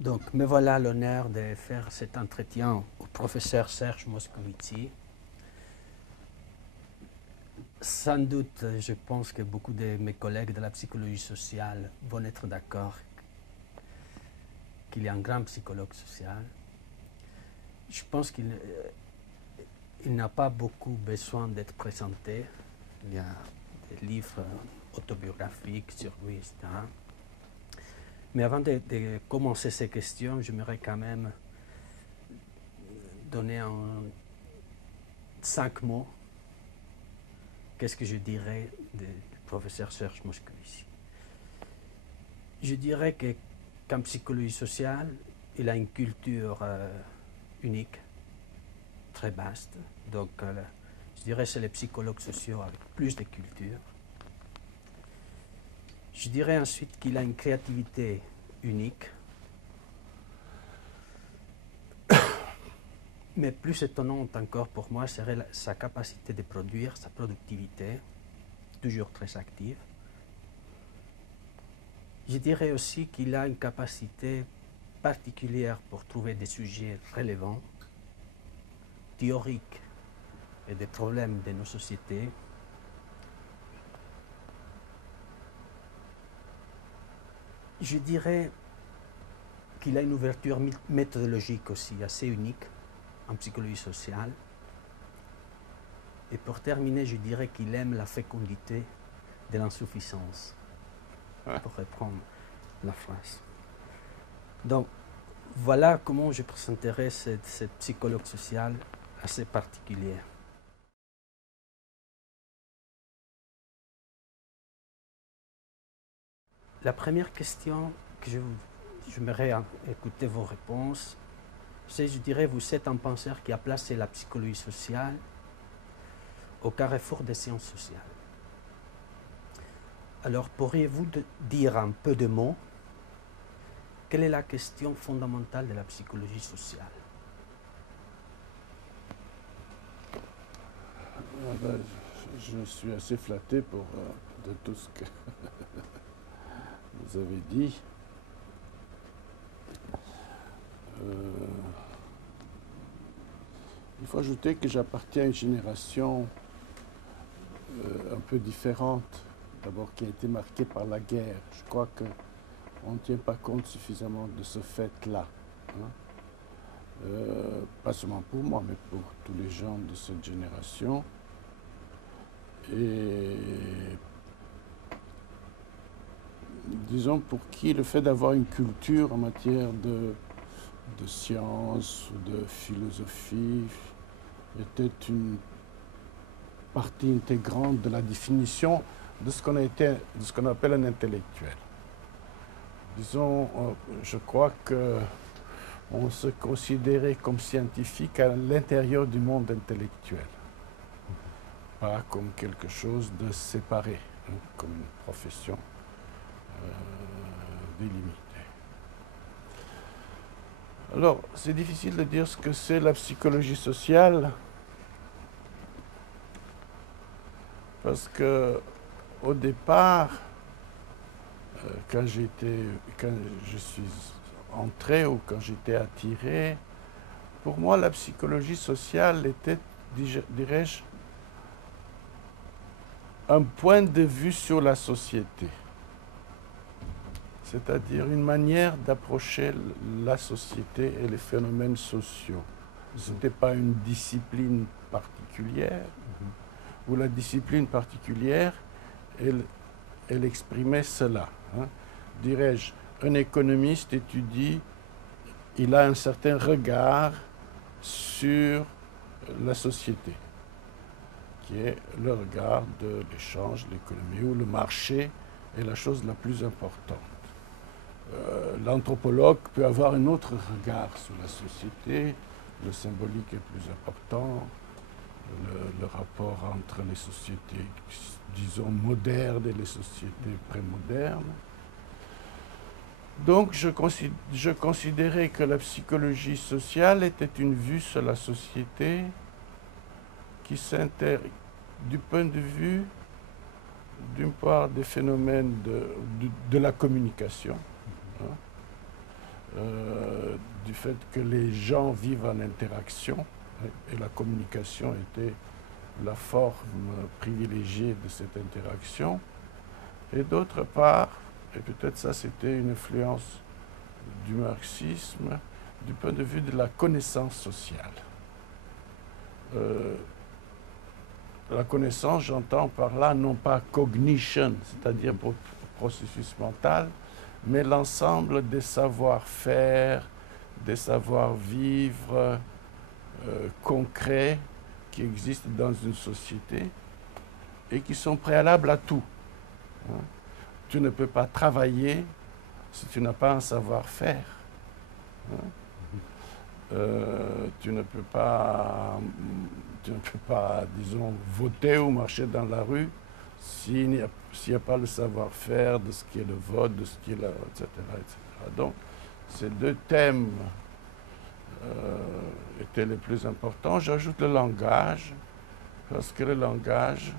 Donc, me voilà l'honneur de faire cet entretien au professeur Serge Moscovici. Sans doute, je pense que beaucoup de mes collègues de la psychologie sociale vont être d'accord qu'il est un grand psychologue social. Je pense qu'il n'a pas beaucoup besoin d'être présenté. Il y a des livres autobiographiques sur lui, etc. Mais avant de commencer ces questions, j'aimerais quand même donner en 5 mots qu'est-ce que je dirais du professeur Serge Moscovici. Je dirais qu'en psychologie sociale, il a une culture unique, très vaste. Donc, je dirais que c'est les psychologues sociaux avec plus de culture. Je dirais ensuite qu'il a une créativité unique. Mais plus étonnante encore pour moi serait sa capacité de produire, sa productivité, toujours très active. Je dirais aussi qu'il a une capacité particulière pour trouver des sujets relevants, théoriques et des problèmes de nos sociétés. Je dirais qu'il a une ouverture méthodologique aussi assez unique en psychologie sociale. Et pour terminer, je dirais qu'il aime la fécondité de l'insuffisance, pour reprendre la phrase. Donc, voilà comment je présenterai cette psychologue sociale assez particulière. La première question que j'aimerais écouter vos réponses, c'est, je dirais, vous êtes un penseur qui a placé la psychologie sociale au carrefour des sciences sociales. Alors, pourriez-vous dire un peu de mots quelle est la question fondamentale de la psychologie sociale? Je suis assez flatté de tout ce que vous avez dit. Il faut ajouter que j'appartiens à une génération un peu différente, d'abord qui a été marquée par la guerre. Je crois qu'on ne tient pas compte suffisamment de ce fait-là. Hein. Pas seulement pour moi, mais pour tous les gens de cette génération. Et disons pour qui le fait d'avoir une culture en matière de science ou de philosophie était une partie intégrante de la définition de ce qu'on appelle un intellectuel. Disons, je crois qu'on se considérait comme scientifique à l'intérieur du monde intellectuel, pas comme quelque chose de séparé, hein, comme une profession délimitée. Alors, c'est difficile de dire ce que c'est la psychologie sociale, parce que au départ, quand je suis entré ou quand j'étais attiré, pour moi la psychologie sociale était, dirais-je, un point de vue sur la société. C'est-à-dire une manière d'approcher la société et les phénomènes sociaux. Ce n'était pas une discipline particulière, où la discipline particulière, elle exprimait cela. Hein. Dirais-je, un économiste étudie, il a un certain regard sur la société, qui est le regard de l'échange, l'économie, où le marché est la chose la plus importante. L'anthropologue peut avoir un autre regard sur la société, le symbolique est plus important, le rapport entre les sociétés, disons, modernes et les sociétés prémodernes. Donc je considérais que la psychologie sociale était une vue sur la société qui s'intéresse du point de vue, d'une part, des phénomènes de la communication, hein, du fait que les gens vivent en interaction, et la communication était la forme privilégiée de cette interaction, et d'autre part, et peut-être ça c'était une influence du marxisme, du point de vue de la connaissance sociale. La connaissance, j'entends par là non pas cognition, c'est-à-dire processus mental, mais l'ensemble des savoir-faire, des savoir-vivre concrets qui existent dans une société et qui sont préalables à tout. Hein. Tu ne peux pas travailler si tu n'as pas un savoir-faire. Hein. Tu ne peux pas, disons, voter ou marcher dans la rue s'il n'y a pas le savoir-faire de ce qui est le vote, de ce qui est la, etc., etc. Donc, ces deux thèmes étaient les plus importants. J'ajoute le langage, parce que le langage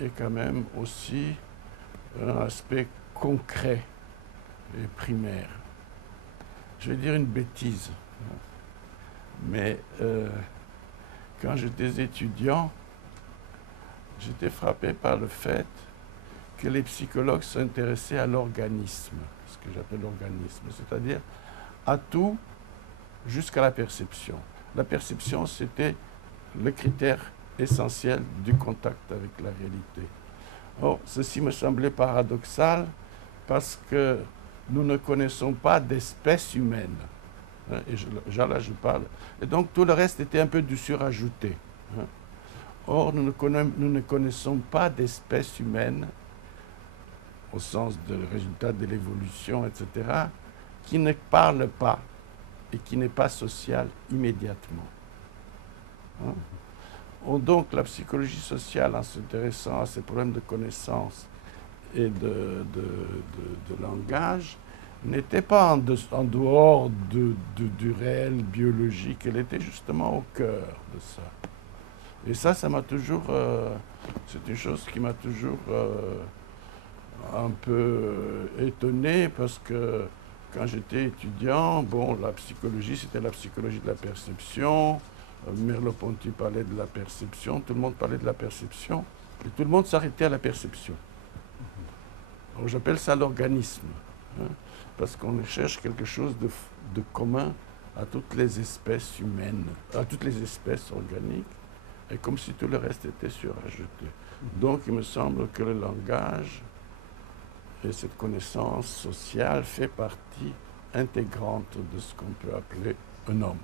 est quand même aussi un aspect concret et primaire. Je vais dire une bêtise, mais quand j'étais étudiant, j'étais frappé par le fait que les psychologues s'intéressaient à l'organisme, ce que j'appelle l'organisme, c'est-à-dire à tout jusqu'à la perception. La perception, c'était le critère essentiel du contact avec la réalité. Or, ceci me semblait paradoxal parce que nous ne connaissons pas d'espèce humaine. Et là, je parle. Et donc, tout le reste était un peu du surajouté. Or, nous ne connaissons pas d'espèce humaine, au sens du résultat de l'évolution, etc., qui ne parle pas et qui n'est pas sociale immédiatement. Donc, la psychologie sociale, en s'intéressant à ces problèmes de connaissance et de langage, n'était pas en dehors du réel biologique, elle était justement au cœur de ça. Et ça m'a toujours... c'est une chose qui m'a toujours un peu étonné, parce que quand j'étais étudiant, bon, la psychologie, c'était la psychologie de la perception. Merleau-Ponty parlait de la perception, tout le monde parlait de la perception, et tout le monde s'arrêtait à la perception. Donc j'appelle ça l'organisme, parce qu'on cherche quelque chose de commun à toutes les espèces humaines, à toutes les espèces organiques, et comme si tout le reste était surajouté. Donc il me semble que le langage et cette connaissance sociale fait partie intégrante de ce qu'on peut appeler un homme.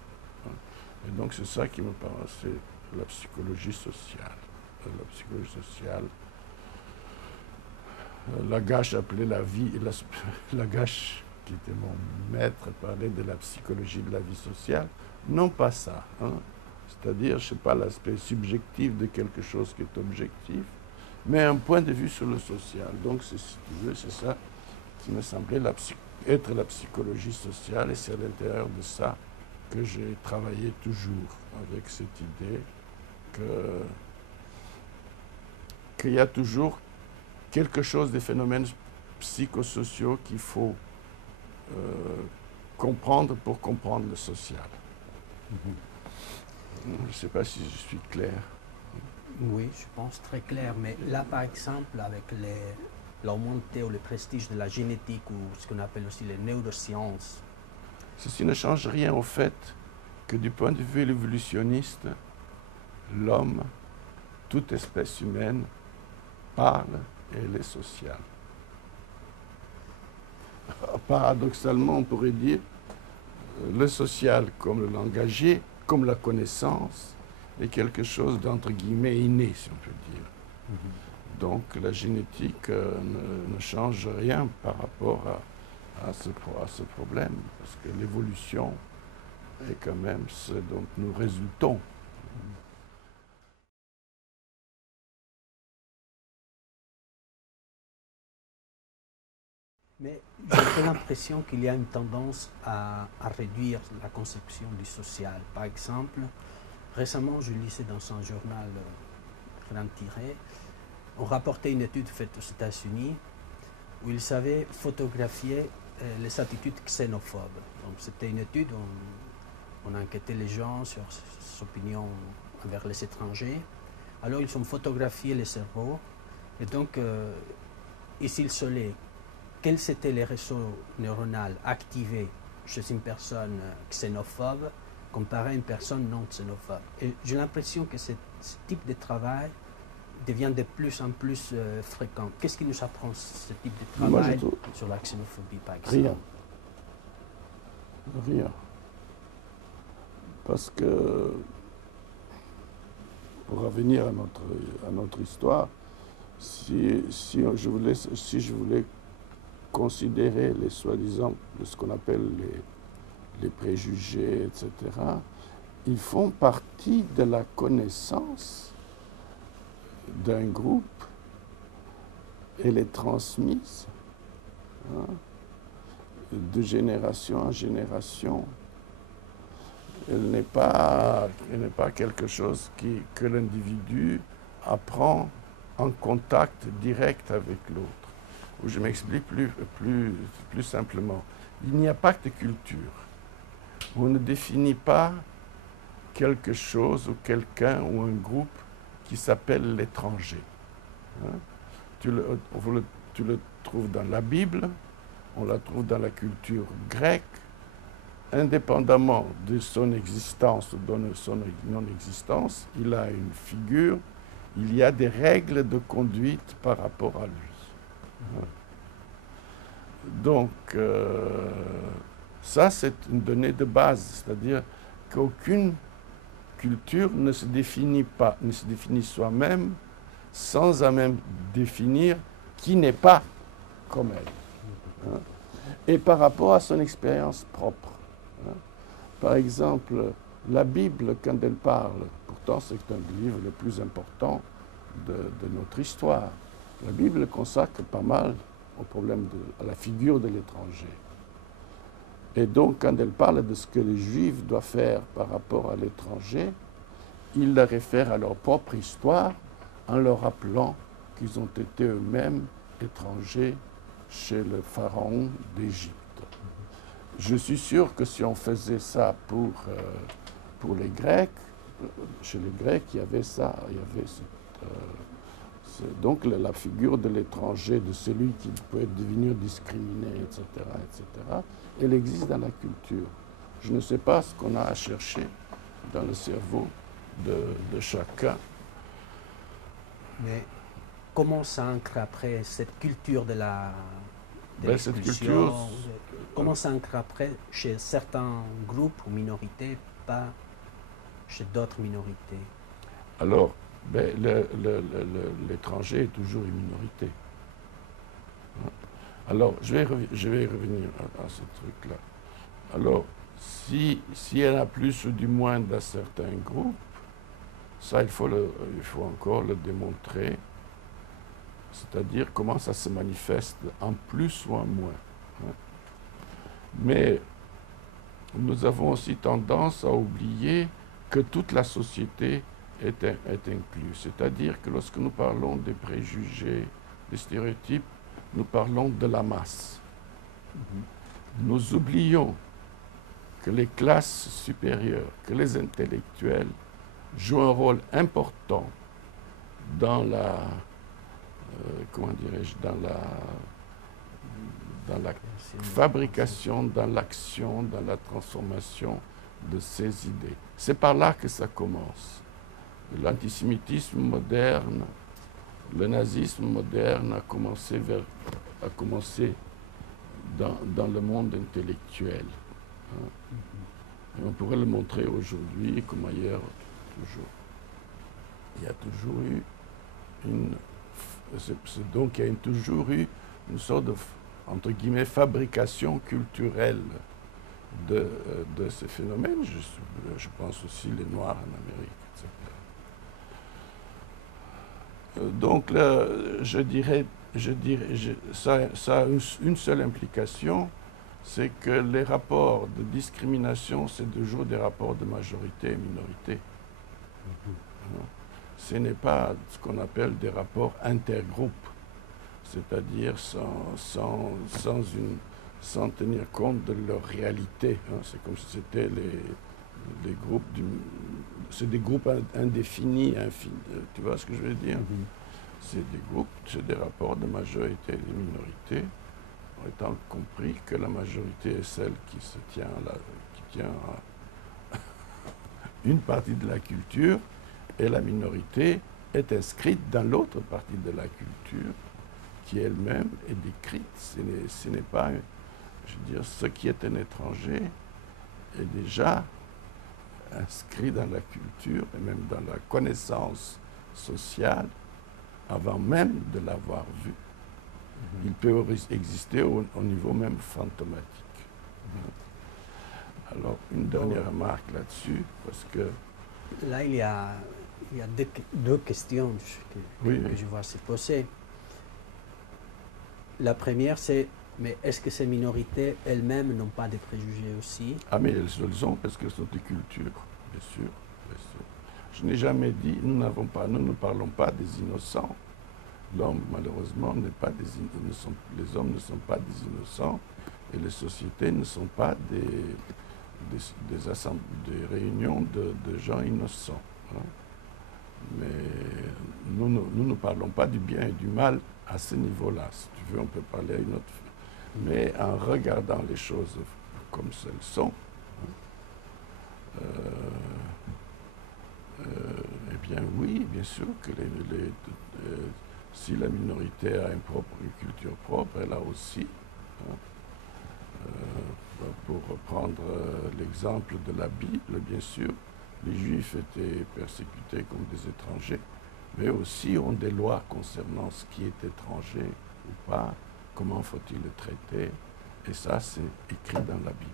Et donc c'est ça qui me paraissait la psychologie sociale. La psychologie sociale, Lagache appelait la vie, Lagache, qui était mon maître, parlait de la psychologie de la vie sociale. Non pas ça, c'est-à-dire, je ne sais pas, l'aspect subjectif de quelque chose qui est objectif, mais un point de vue sur le social. Donc, si tu veux, c'est ça qui me semblait être la psychologie sociale, et c'est à l'intérieur de ça que j'ai travaillé toujours avec cette idée qu'il y a toujours quelque chose des phénomènes psychosociaux qu'il faut comprendre pour comprendre le social. Je ne sais pas si je suis clair. Oui, je pense très clair, mais là, par exemple, avec la montée ou le prestige de la génétique, ou ce qu'on appelle aussi les neurosciences. Ceci ne change rien au fait que du point de vue évolutionniste, l'homme, toute espèce humaine, parle et elle est sociale. Paradoxalement, on pourrait dire le social comme le langagier, comme la connaissance, est quelque chose d'entre guillemets inné, si on peut dire. Donc la génétique ne change rien par rapport à ce problème, parce que l'évolution est quand même ce dont nous résultons. Mais j'ai l'impression qu'il y a une tendance à réduire la conception du social. Par exemple, récemment, je lisais dans un journal Grand-Tiré, on rapportait une étude faite aux États-Unis où ils savaient photographier les attitudes xénophobes. Donc c'était une étude, on a enquêté les gens sur leurs opinions envers les étrangers. Alors ils ont photographié les cerveaux et donc ils isolé quels étaient les réseaux neuronaux activés chez une personne xénophobe comparé à une personne non xénophobe. Et j'ai l'impression que ce type de travail devient de plus en plus fréquent. Qu'est-ce qui nous apprend ce type de travail sur la xénophobie, par exemple? Rien. Rien. Parce que, pour revenir à notre histoire, si je voulais considérer les soi-disant, ce qu'on appelle les préjugés, etc., ils font partie de la connaissance d'un groupe et les transmise de génération en génération. Elle n'est pas quelque chose que l'individu apprend en contact direct avec l'autre. Je m'explique plus simplement. Il n'y a pas de culture. On ne définit pas quelque chose ou quelqu'un ou un groupe qui s'appelle l'étranger. Tu le trouves dans la Bible, on la trouve dans la culture grecque, indépendamment de son existence ou de son non-existence, il a une figure, il y a des règles de conduite par rapport à lui. Donc, ça c'est une donnée de base, c'est-à-dire qu'aucune culture ne se définit soi-même sans à même définir qui n'est pas comme elle. Et par rapport à son expérience propre. Par exemple, la Bible, quand elle parle, pourtant c'est un des livres les plus importants de notre histoire, la Bible consacre pas mal au problème à la figure de l'étranger. Et donc, quand elle parle de ce que les Juifs doivent faire par rapport à l'étranger, ils la réfèrent à leur propre histoire en leur rappelant qu'ils ont été eux-mêmes étrangers chez le pharaon d'Égypte. Je suis sûr que si on faisait ça pour les Grecs, chez les Grecs, il y avait ça, il y avait donc la figure de l'étranger, de celui qui peut devenir discriminé, etc., elle existe dans la culture. Je ne sais pas ce qu'on a à chercher dans le cerveau de chacun. Mais comment s'ancre après cette culture de cette culture, comment s'ancre après chez certains groupes ou minorités, pas chez d'autres minorités? Alors, l'étranger est toujours une minorité. Alors, je vais revenir à ce truc-là. Alors, si elle a plus ou du moins d'un certain groupe, ça, il faut encore le démontrer, c'est-à-dire comment ça se manifeste en plus ou en moins. Mais nous avons aussi tendance à oublier que toute la société est incluse. C'est-à-dire que lorsque nous parlons des préjugés, des stéréotypes, nous parlons de la masse. Nous oublions que les classes supérieures, que les intellectuels jouent un rôle important dans la, dans la fabrication, dans l'action, dans la transformation de ces idées. C'est par là que ça commence. L'antisémitisme moderne, le nazisme moderne a commencé dans le monde intellectuel. Et on pourrait le montrer aujourd'hui comme ailleurs toujours. Il y a toujours eu toujours eu une sorte de, entre guillemets, fabrication culturelle de ces phénomènes. Je pense aussi les Noirs en Amérique, etc. Donc là, je dirais ça a une seule implication, c'est que les rapports de discrimination, c'est toujours des rapports de majorité et minorité. Ce n'est pas ce qu'on appelle des rapports intergroupes, c'est-à-dire sans sans tenir compte de leur réalité. Hein. C'est comme si c'était les groupes, c'est des groupes indéfinis, tu vois ce que je veux dire? C'est des groupes, c'est des rapports de majorité et de minorité, étant compris que la majorité est celle qui tient à une partie de la culture et la minorité est inscrite dans l'autre partie de la culture qui elle-même est décrite. Ce n'est pas, je veux dire, ce qui est un étranger est déjà inscrit dans la culture et même dans la connaissance sociale avant même de l'avoir vu. Il peut exister au niveau même fantomatique. Alors, une dernière remarque là-dessus, parce que... Là, il y a deux questions que je vois se poser. La première, c'est, mais est-ce que ces minorités elles-mêmes n'ont pas de préjugés aussi? Ah, mais elles le ont parce qu'elles sont des cultures, bien sûr. Bien sûr. Je n'ai jamais dit, nous ne parlons pas des innocents. L'homme, malheureusement, n'est pas les hommes ne sont pas des innocents et les sociétés ne sont pas des réunions de gens innocents. Hein. Mais nous ne parlons pas du bien et du mal à ce niveau-là. Si tu veux, on peut parler à une autre. Mais en regardant les choses comme elles sont, eh bien oui, bien sûr que si la minorité a une culture propre, elle a aussi, hein, pour reprendre l'exemple de la Bible, bien sûr, les Juifs étaient persécutés comme des étrangers, mais aussi ont des lois concernant ce qui est étranger ou pas, comment faut-il le traiter, et ça c'est écrit dans la Bible.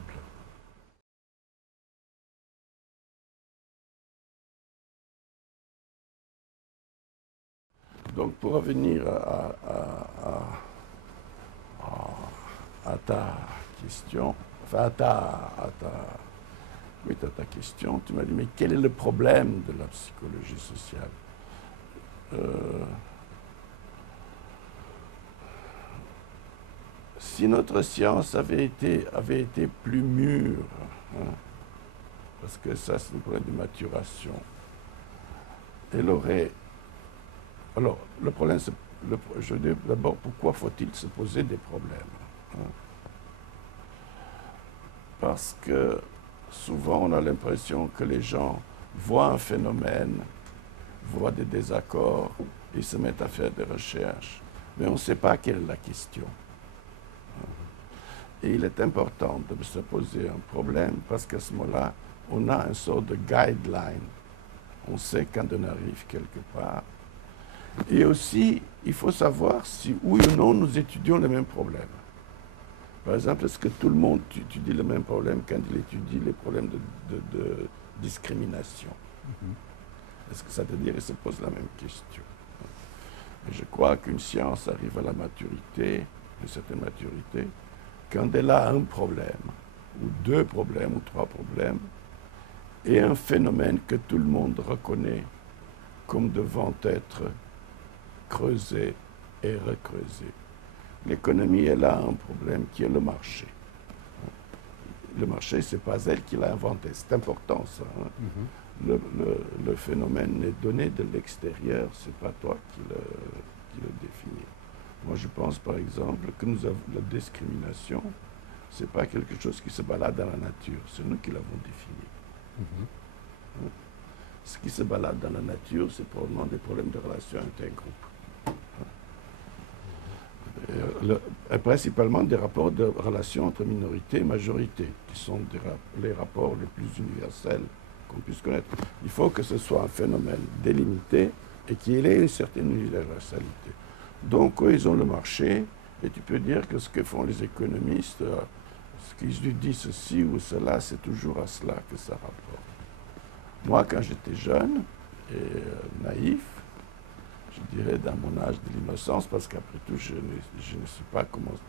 Donc pour revenir à ta question, enfin à ta question, tu m'as dit, mais quel est le problème de la psychologie sociale? Si notre science avait été plus mûre, hein, parce que ça c'est un problème de maturation, elle aurait... Alors, le problème, je dis d'abord, pourquoi faut-il se poser des problèmes, hein? Parce que souvent on a l'impression que les gens voient un phénomène, voient des désaccords, et se mettent à faire des recherches, mais on ne sait pas quelle est la question. Et il est important de se poser un problème parce qu'à ce moment-là, on a une sorte de guideline. On sait quand on arrive quelque part. Et aussi, il faut savoir si oui ou non nous étudions les mêmes problèmes. Par exemple, est-ce que tout le monde étudie le même problème quand il étudie les problèmes de discrimination? Est-ce que ça veut dire qu'il se pose la même question? Et je crois qu'une science arrive à la maturité, une certaine maturité, quand elle a un problème, ou deux problèmes, ou trois problèmes, et un phénomène que tout le monde reconnaît comme devant être creusé et recreusé. L'économie, elle a un problème qui est le marché. Le marché, ce n'est pas elle qui l'a inventé. C'est important, ça. Hein. Le phénomène est donné de l'extérieur, ce n'est pas toi qui le définis. Moi, je pense, par exemple, que la discrimination, ce n'est pas quelque chose qui se balade dans la nature. C'est nous qui l'avons défini. Hein. Ce qui se balade dans la nature, c'est probablement des problèmes de relations intergroupes. Principalement des rapports de relations entre minorité et majorité, qui sont les rapports les plus universels qu'on puisse connaître. Il faut que ce soit un phénomène délimité et qu'il ait une certaine universalité. Donc, ils ont le marché, et tu peux dire que ce que font les économistes, ce qu'ils disent ceci ou cela, c'est toujours à cela que ça rapporte. Moi, quand j'étais jeune et naïf, je dirais dans mon âge de l'innocence, parce qu'après tout, je n'ai pas commencé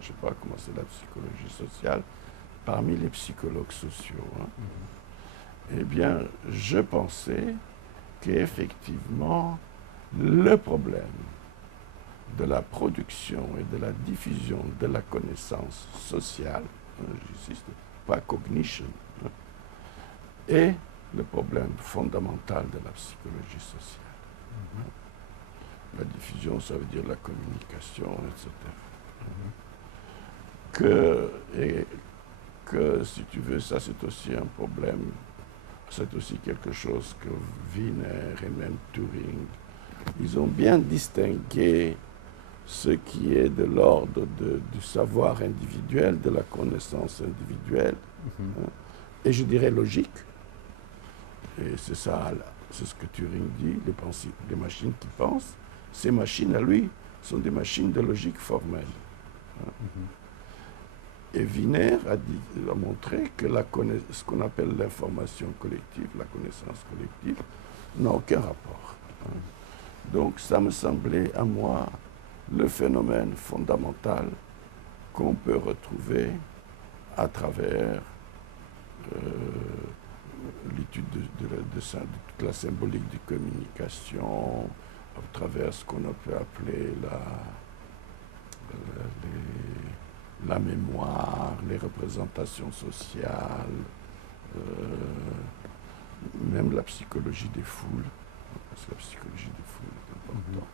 la psychologie sociale parmi les psychologues sociaux. Hein. Eh bien, je pensais qu'effectivement, le problème de la production et de la diffusion de la connaissance sociale, j'insiste, pas cognition, et le problème fondamental de la psychologie sociale. La diffusion, ça veut dire la communication, etc. Que, si tu veux, ça c'est aussi un problème, c'est aussi quelque chose que Wiener et même Turing, ils ont bien distingué ce qui est de l'ordre du savoir individuel, de la connaissance individuelle, et je dirais logique. Et c'est ça, c'est ce que Turing dit, les machines qui pensent, ces machines à lui sont des machines de logique formelle. Et Wiener a montré que ce qu'on appelle l'information collective, la connaissance collective, n'a aucun rapport. Donc ça me semblait à moi le phénomène fondamental qu'on peut retrouver à travers l'étude de toute la symbolique de communication, à travers ce qu'on peut appeler la mémoire, les représentations sociales, même la psychologie des foules, parce que la psychologie des foules est importante.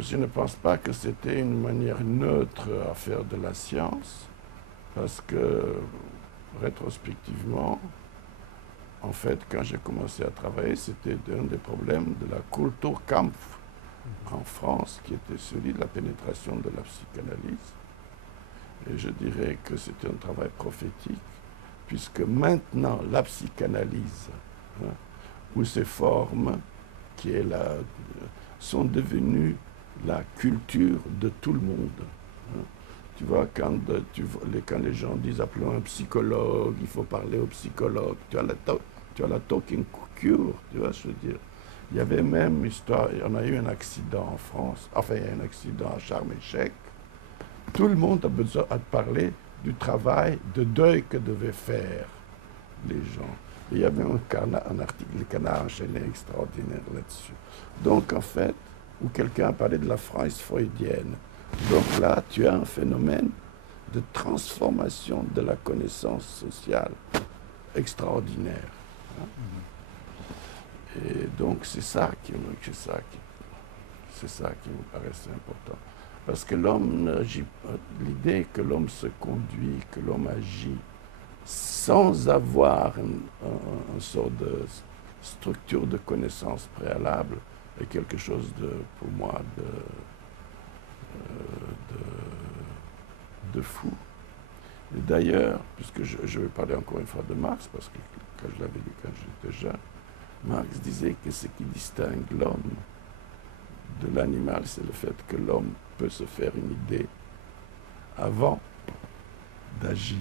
Je ne pense pas que c'était une manière neutre à faire de la science, parce que, rétrospectivement, en fait, quand j'ai commencé à travailler, c'était un des problèmes de la Kulturkampf en France, qui était celui de la pénétration de la psychanalyse. Et je dirais que c'était un travail prophétique, puisque maintenant, la psychanalyse, ou ses formes, sont devenues la culture de tout le monde. Tu vois, quand les gens disent appelons un psychologue, il faut parler au psychologue, tu as la talking cure, tu vois, je veux dire. Il y avait même une histoire, on a eu un accident en France, enfin il y a un accident à Sharm el-Sheikh. Tout le monde a besoin de parler du travail de deuil que devaient faire les gens. Et il y avait un article, le Canard enchaîné extraordinaire là-dessus. Donc en fait, où quelqu'un a parlé de la France freudienne. Donc là, tu as un phénomène de transformation de la connaissance sociale extraordinaire. Et donc c'est ça qui me paraissait important. Parce que l'idée que l'homme se conduit, que l'homme agit, sans avoir une sorte de structure de connaissance préalable, est quelque chose pour moi, de fou. Et d'ailleurs, puisque je vais parler encore une fois de Marx, parce que quand je l'avais lu quand j'étais jeune, Marx disait que ce qui distingue l'homme de l'animal, c'est le fait que l'homme peut se faire une idée avant d'agir.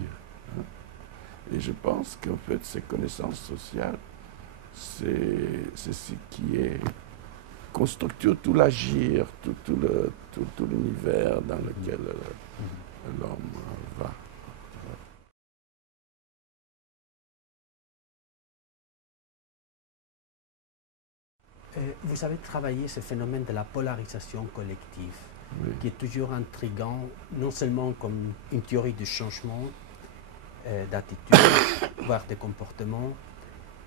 Et je pense qu'en fait, ces connaissances sociales, c'est ce qui constructure tout l'agir, tout l'univers dans lequel l'homme va. Vous avez travaillé ce phénomène de la polarisation collective, qui est toujours intriguant, non seulement comme une théorie du changement d'attitude, voire de comportement,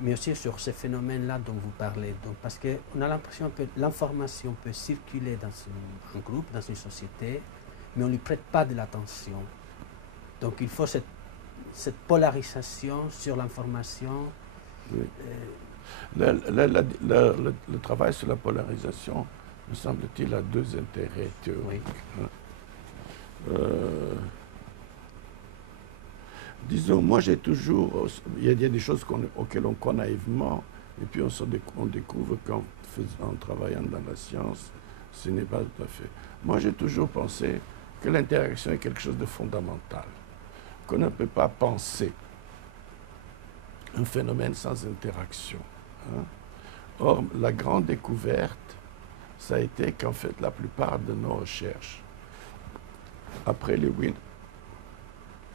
mais aussi sur ce phénomène-là dont vous parlez. Donc, parce qu'on a l'impression que l'information peut circuler dans un groupe, dans une société, mais on ne lui prête pas de l'attention. Donc il faut cette polarisation sur l'information. Oui. Le travail sur la polarisation, me semble-t-il, a deux intérêts théoriques. Oui. Disons, moi j'ai toujours... Il y a des choses auxquelles on croit naïvement, et puis on découvre en travaillant dans la science, ce n'est pas tout à fait. Moi j'ai toujours pensé que l'interaction est quelque chose de fondamental, qu'on ne peut pas penser un phénomène sans interaction. Or, la grande découverte, ça a été qu'en fait, la plupart de nos recherches, après Lewin,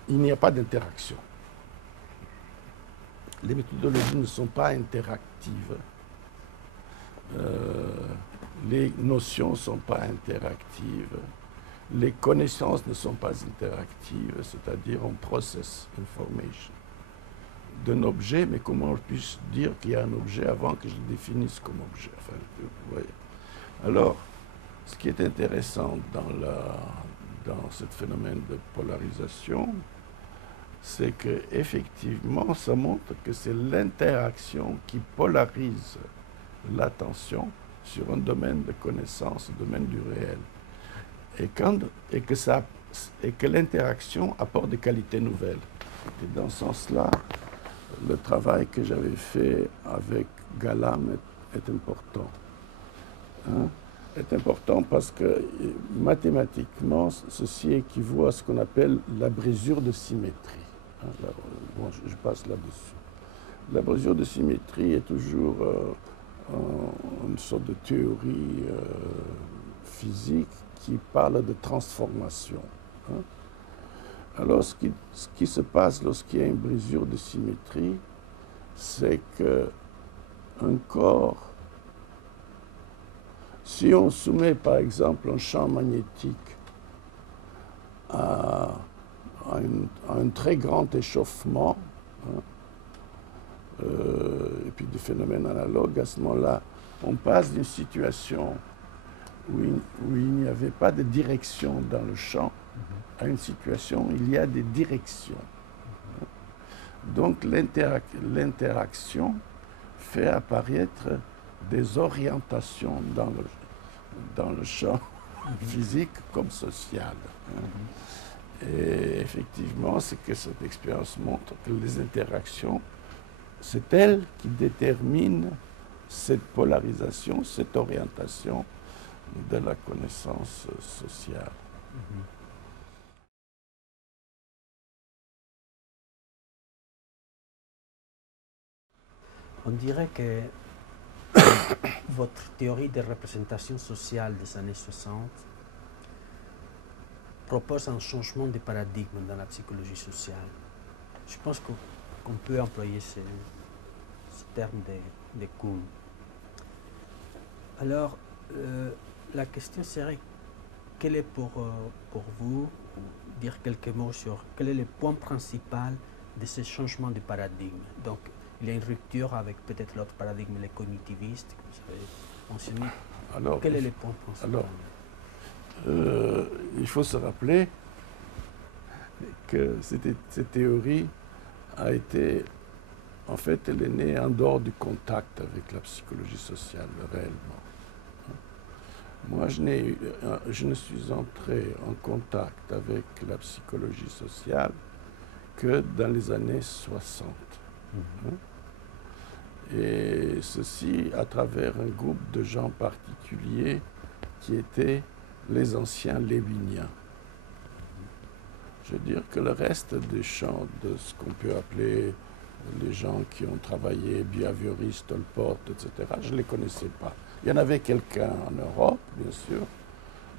il n'y a pas d'interaction. Les méthodologies ne sont pas interactives les notions ne sont pas interactives, les connaissances ne sont pas interactives, c'est-à-dire on process information d'un objet, mais comment je puisse dire qu'il y a un objet avant que je le définisse comme objet. Enfin, vous voyez. Alors, ce qui est intéressant dans ce phénomène de polarisation, c'est qu'effectivement, ça montre que c'est l'interaction qui polarise l'attention sur un domaine de connaissance, un domaine du réel. Et que l'interaction apporte des qualités nouvelles. Et dans ce sens-là, le travail que j'avais fait avec Galam est important. Hein? Est important parce que mathématiquement, ceci équivaut à ce qu'on appelle la brisure de symétrie. Hein? Là, bon, je passe là-dessus. La brisure de symétrie est toujours une sorte de théorie physique qui parle de transformation. Hein? Alors, ce qui se passe lorsqu'il y a une brisure de symétrie, c'est qu'un corps, si on soumet par exemple un champ magnétique à un très grand échauffement, hein, et puis des phénomènes analogues, à ce moment-là, on passe d'une situation où il n'y avait pas de direction dans le champ à une situation où il y a des directions. Donc l'interaction fait apparaître des orientations dans le champ physique comme social. Et effectivement, c'est que cette expérience montre que les interactions, c'est elles qui déterminent cette polarisation, cette orientation de la connaissance sociale. On dirait que votre théorie de représentation sociale des années 60 propose un changement de paradigme dans la psychologie sociale. Je pense qu'on peut employer ce terme de Kuhn. Alors, la question serait, quel est pour vous, dire quelques mots sur quel est le point principal de ce changement de paradigme? Donc, il y a une rupture avec peut-être l'autre paradigme, le cognitiviste, que vous avez mentionné. Alors, quel est le point principal? Alors, il faut se rappeler que cette théorie a été, en fait, elle est née en dehors du contact avec la psychologie sociale, réellement. Moi, je ne suis entré en contact avec la psychologie sociale que dans les années 60. Et ceci à travers un groupe de gens particuliers qui étaient les anciens léviniens. Je veux dire que le reste des champs de ce qu'on peut appeler les gens qui ont travaillé, Biaviori, Stolport, etc., je ne les connaissais pas. Il y en avait quelqu'un en Europe, bien sûr,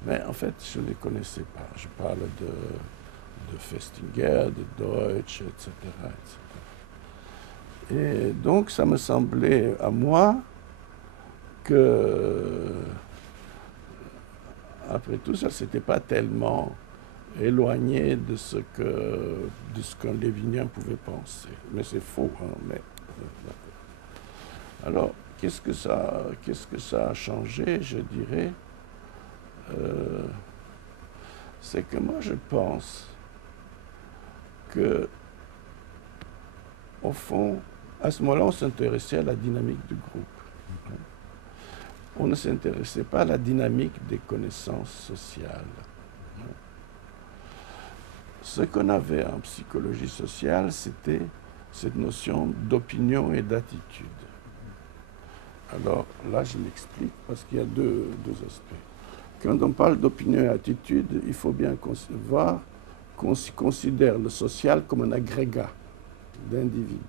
mais en fait, je ne les connaissais pas. Je parle de Festinger, de Deutsch, etc., etc. Et donc, ça me semblait à moi que, après tout, ça ne s'était pas tellement éloigné de ce qu'un lévinien pouvait penser. Mais c'est faux. Hein, mais, alors, qu'est-ce que ça a changé, je dirais? C'est que moi, je pense que, au fond, à ce moment-là, on s'intéressait à la dynamique du groupe. On ne s'intéressait pas à la dynamique des connaissances sociales. Ce qu'on avait en psychologie sociale, c'était cette notion d'opinion et d'attitude. Alors là, je l'explique parce qu'il y a deux aspects. Quand on parle d'opinion et d'attitude, il faut bien voir qu'on considère le social comme un agrégat d'individus.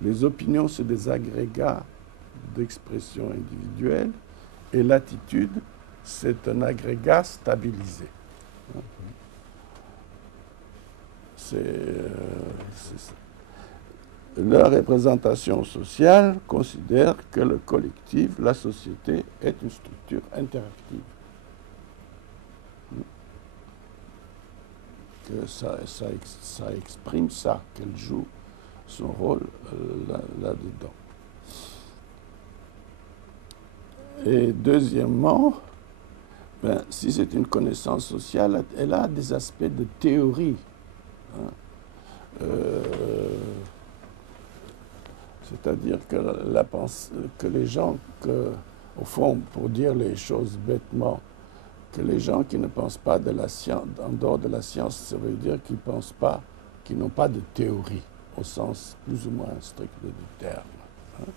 Les opinions, c'est des agrégats d'expression individuelle et l'attitude, c'est un agrégat stabilisé. la représentation sociale considère que le collectif, la société, est une structure interactive. Que ça exprime ça, qu'elle joue son rôle là-dedans. Et deuxièmement, ben, si c'est une connaissance sociale, elle a des aspects de théorie. Hein. C'est-à-dire que les gens, au fond, pour dire les choses bêtement, que les gens qui ne pensent pas de la science, en dehors de la science, ça veut dire qu'ils pensent pas, qu'ils n'ont pas de théorie, au sens plus ou moins strict du terme. Hein.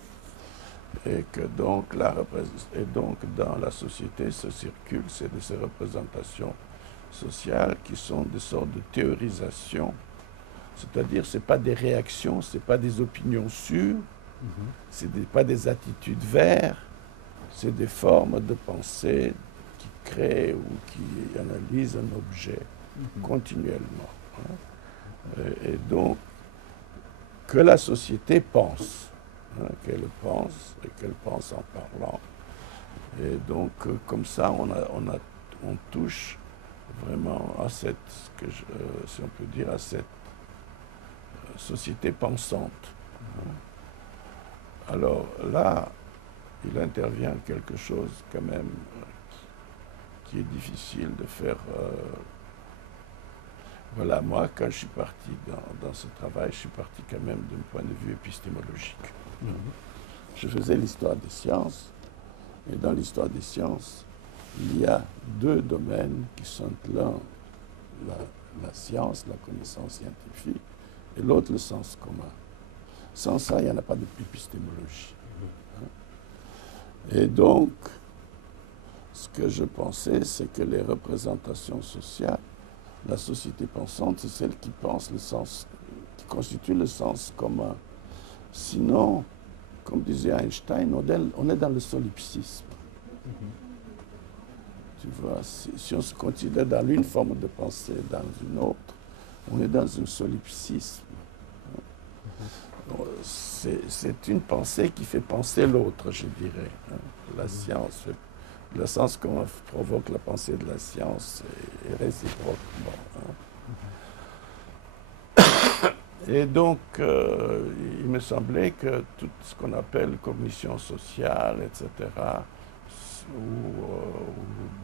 Et que donc, dans la société se circulent ces représentations sociales qui sont des sortes de théorisation. C'est-à-dire, ce n'est pas des réactions, ce n'est pas des opinions sûres, ce n'est pas des attitudes vers, c'est des formes de pensée qui créent ou qui analysent un objet continuellement. Hein. Et donc, que la société pense, hein, qu'elle pense et qu'elle pense en parlant. Et donc, comme ça, on touche vraiment à cette, si on peut dire, à cette société pensante. Alors là, il intervient quelque chose quand même qui est difficile de faire. Voilà, moi, quand je suis parti dans ce travail, je suis parti quand même d'un point de vue épistémologique. Je faisais l'histoire des sciences, et dans l'histoire des sciences, il y a deux domaines qui sont l'un, la science, la connaissance scientifique, et l'autre, le sens commun. Sans ça, il n'y en a pas d'épistémologie. Et donc, ce que je pensais, c'est que les représentations sociales, la société pensante, c'est celle qui pense le sens, qui constitue le sens commun. Sinon, comme disait Einstein, on est dans le solipsisme. Tu vois, si on se considère dans une forme de pensée, dans une autre, on est dans un solipsisme. C'est une pensée qui fait penser l'autre, je dirais. La science, le sens qu'on provoque la pensée de la science est réciproquement. Et donc, il me semblait que tout ce qu'on appelle cognition sociale, etc., ou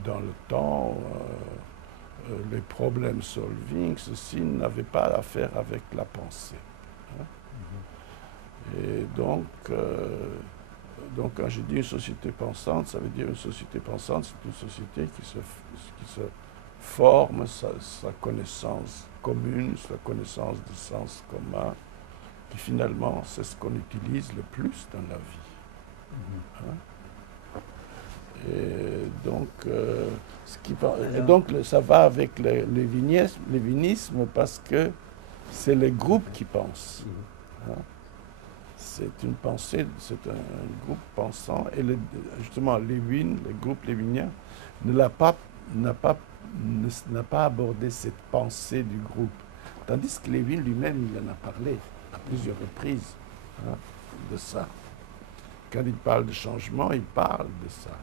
dans le temps, les problèmes solving, ceci n'avait pas à faire avec la pensée. Et donc, quand je dis une société pensante, ça veut dire une société pensante, c'est une société qui se forme sa connaissance commune, sa connaissance du sens commun, qui finalement, c'est ce qu'on utilise le plus dans la vie. Et donc, ça va avec le lévinisme parce que c'est les groupes qui pensent. C'est une pensée, c'est un groupe pensant, et justement Lévin, le groupe lévinien, n'a pas abordé cette pensée du groupe. Tandis que Lévin lui-même, il en a parlé à plusieurs reprises de ça. Quand il parle de changement, il parle de ça.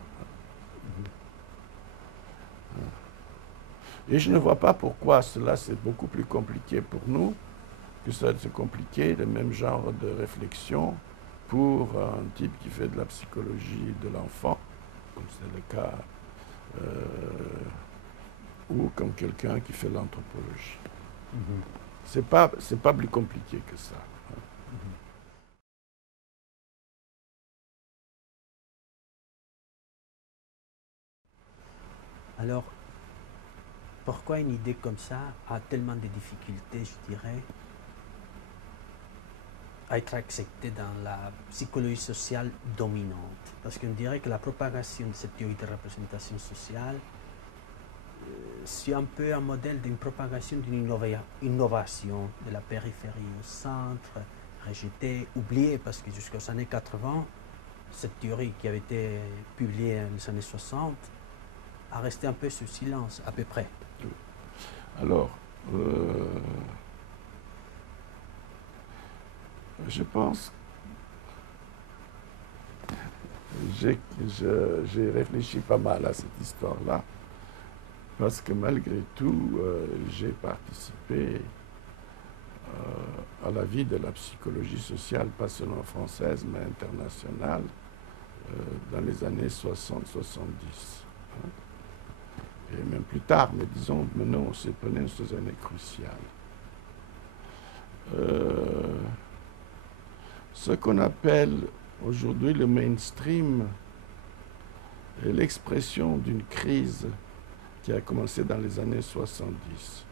Et je ne vois pas pourquoi cela c'est beaucoup plus compliqué pour nous que ça c'est compliqué, le même genre de réflexion pour un type qui fait de la psychologie de l'enfant, comme c'est le cas, ou comme quelqu'un qui fait l'anthropologie. C'est pas plus compliqué que ça. Alors, pourquoi une idée comme ça a tellement de difficultés, je dirais, à être acceptée dans la psychologie sociale dominante? Parce qu'on dirait que la propagation de cette théorie de représentation sociale, c'est un peu un modèle d'une propagation d'une innovation de la périphérie au centre, rejetée, oubliée, parce que jusqu'aux années 80, cette théorie qui avait été publiée dans les années 60 a resté un peu sous silence, à peu près. Alors, Je pense, j'ai réfléchi pas mal à cette histoire-là, parce que malgré tout, j'ai participé à la vie de la psychologie sociale, pas seulement française, mais internationale, dans les années 60-70. Hein. Et même plus tard, mais disons, maintenant, on s'est prenait ces années cruciales. Ce qu'on appelle aujourd'hui le mainstream est l'expression d'une crise qui a commencé dans les années 70.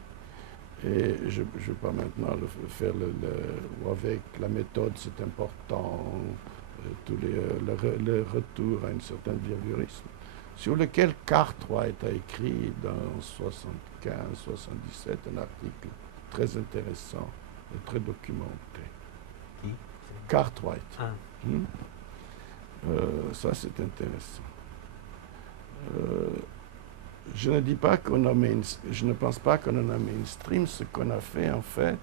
Et je ne vais pas maintenant faire avec la méthode, c'est important, le retour à un certain behaviorisme, sur lequel Cartwright a écrit dans 75-77 un article très intéressant et très documenté. Qui? Cartwright. Ah. Ça, c'est intéressant. Je ne dis pas qu'on a je ne pense pas qu'on a mainstream. Ce qu'on a fait, en fait,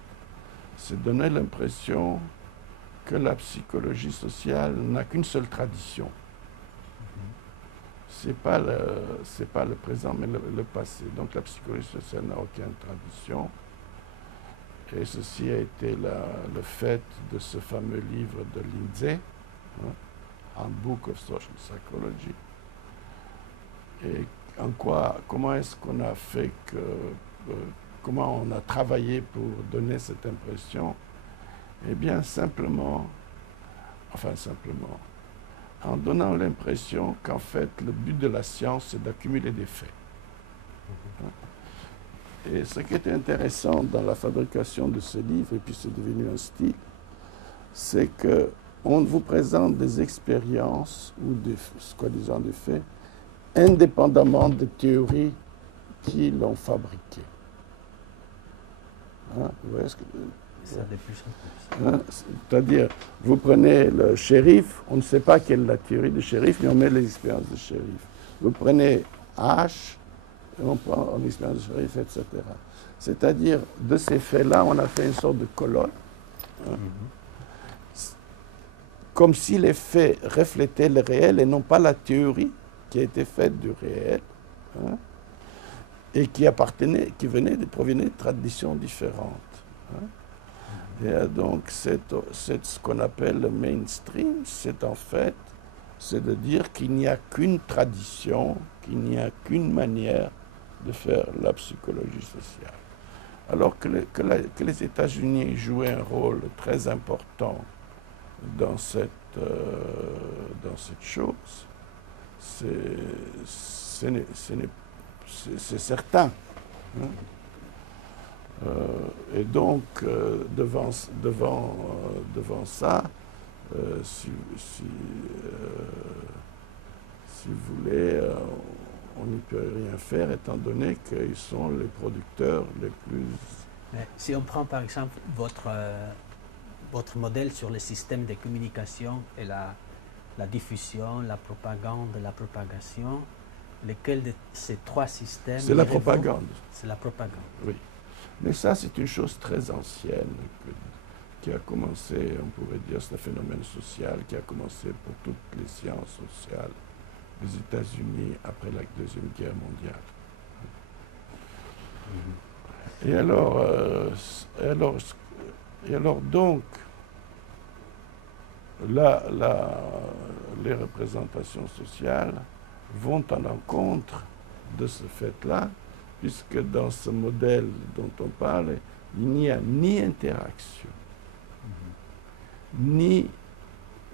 c'est donner l'impression que la psychologie sociale n'a qu'une seule tradition. C'est pas le présent, mais le passé. Donc la psychologie sociale n'a aucune tradition. Et ceci a été le fait de ce fameux livre de Lindsay, hein, Handbook of Social Psychology. Et comment est-ce qu'on a fait comment on a travaillé pour donner cette impression? Eh bien, simplement, en donnant l'impression qu'en fait, le but de la science, c'est d'accumuler des faits. Et ce qui était intéressant dans la fabrication de ce livre, et puis c'est devenu un style, c'est qu'on vous présente des expériences ou des soi-disant des faits, indépendamment des théories qui l'ont fabriqué. Hein, vous voyez ce que... Ça de plus en plus. Hein, c'est-à-dire, vous prenez le shérif, on ne sait pas quelle est la théorie du shérif, mais on met les expériences du shérif. Vous prenez H, et on prend l'expérience du shérif, etc. C'est-à-dire, de ces faits-là, on a fait une sorte de colonne, hein, comme si les faits reflétaient le réel et non pas la théorie qui a été faite du réel, hein, et qui provenait de traditions différentes. Hein. Et donc, c'est ce qu'on appelle le mainstream, c'est en fait, c'est de dire qu'il n'y a qu'une tradition, qu'il n'y a qu'une manière de faire la psychologie sociale. Alors que les États-Unis jouaient un rôle très important dans cette chose, c'est certain. Hein. Et donc, devant ça, si vous voulez, on n'y peut rien faire, étant donné qu'ils sont les producteurs les plus... Mais si on prend par exemple votre modèle sur le système de communication et la diffusion, la propagande, la propagation, lequel de ces trois systèmes... C'est la propagande. C'est la propagande. Oui. Mais ça, c'est une chose très ancienne qui a commencé, on pourrait dire, c'est un phénomène social qui a commencé pour toutes les sciences sociales des États-Unis après la Deuxième Guerre mondiale. Et alors donc, les représentations sociales vont à l'encontre de ce fait-là, puisque dans ce modèle dont on parle, il n'y a ni interaction,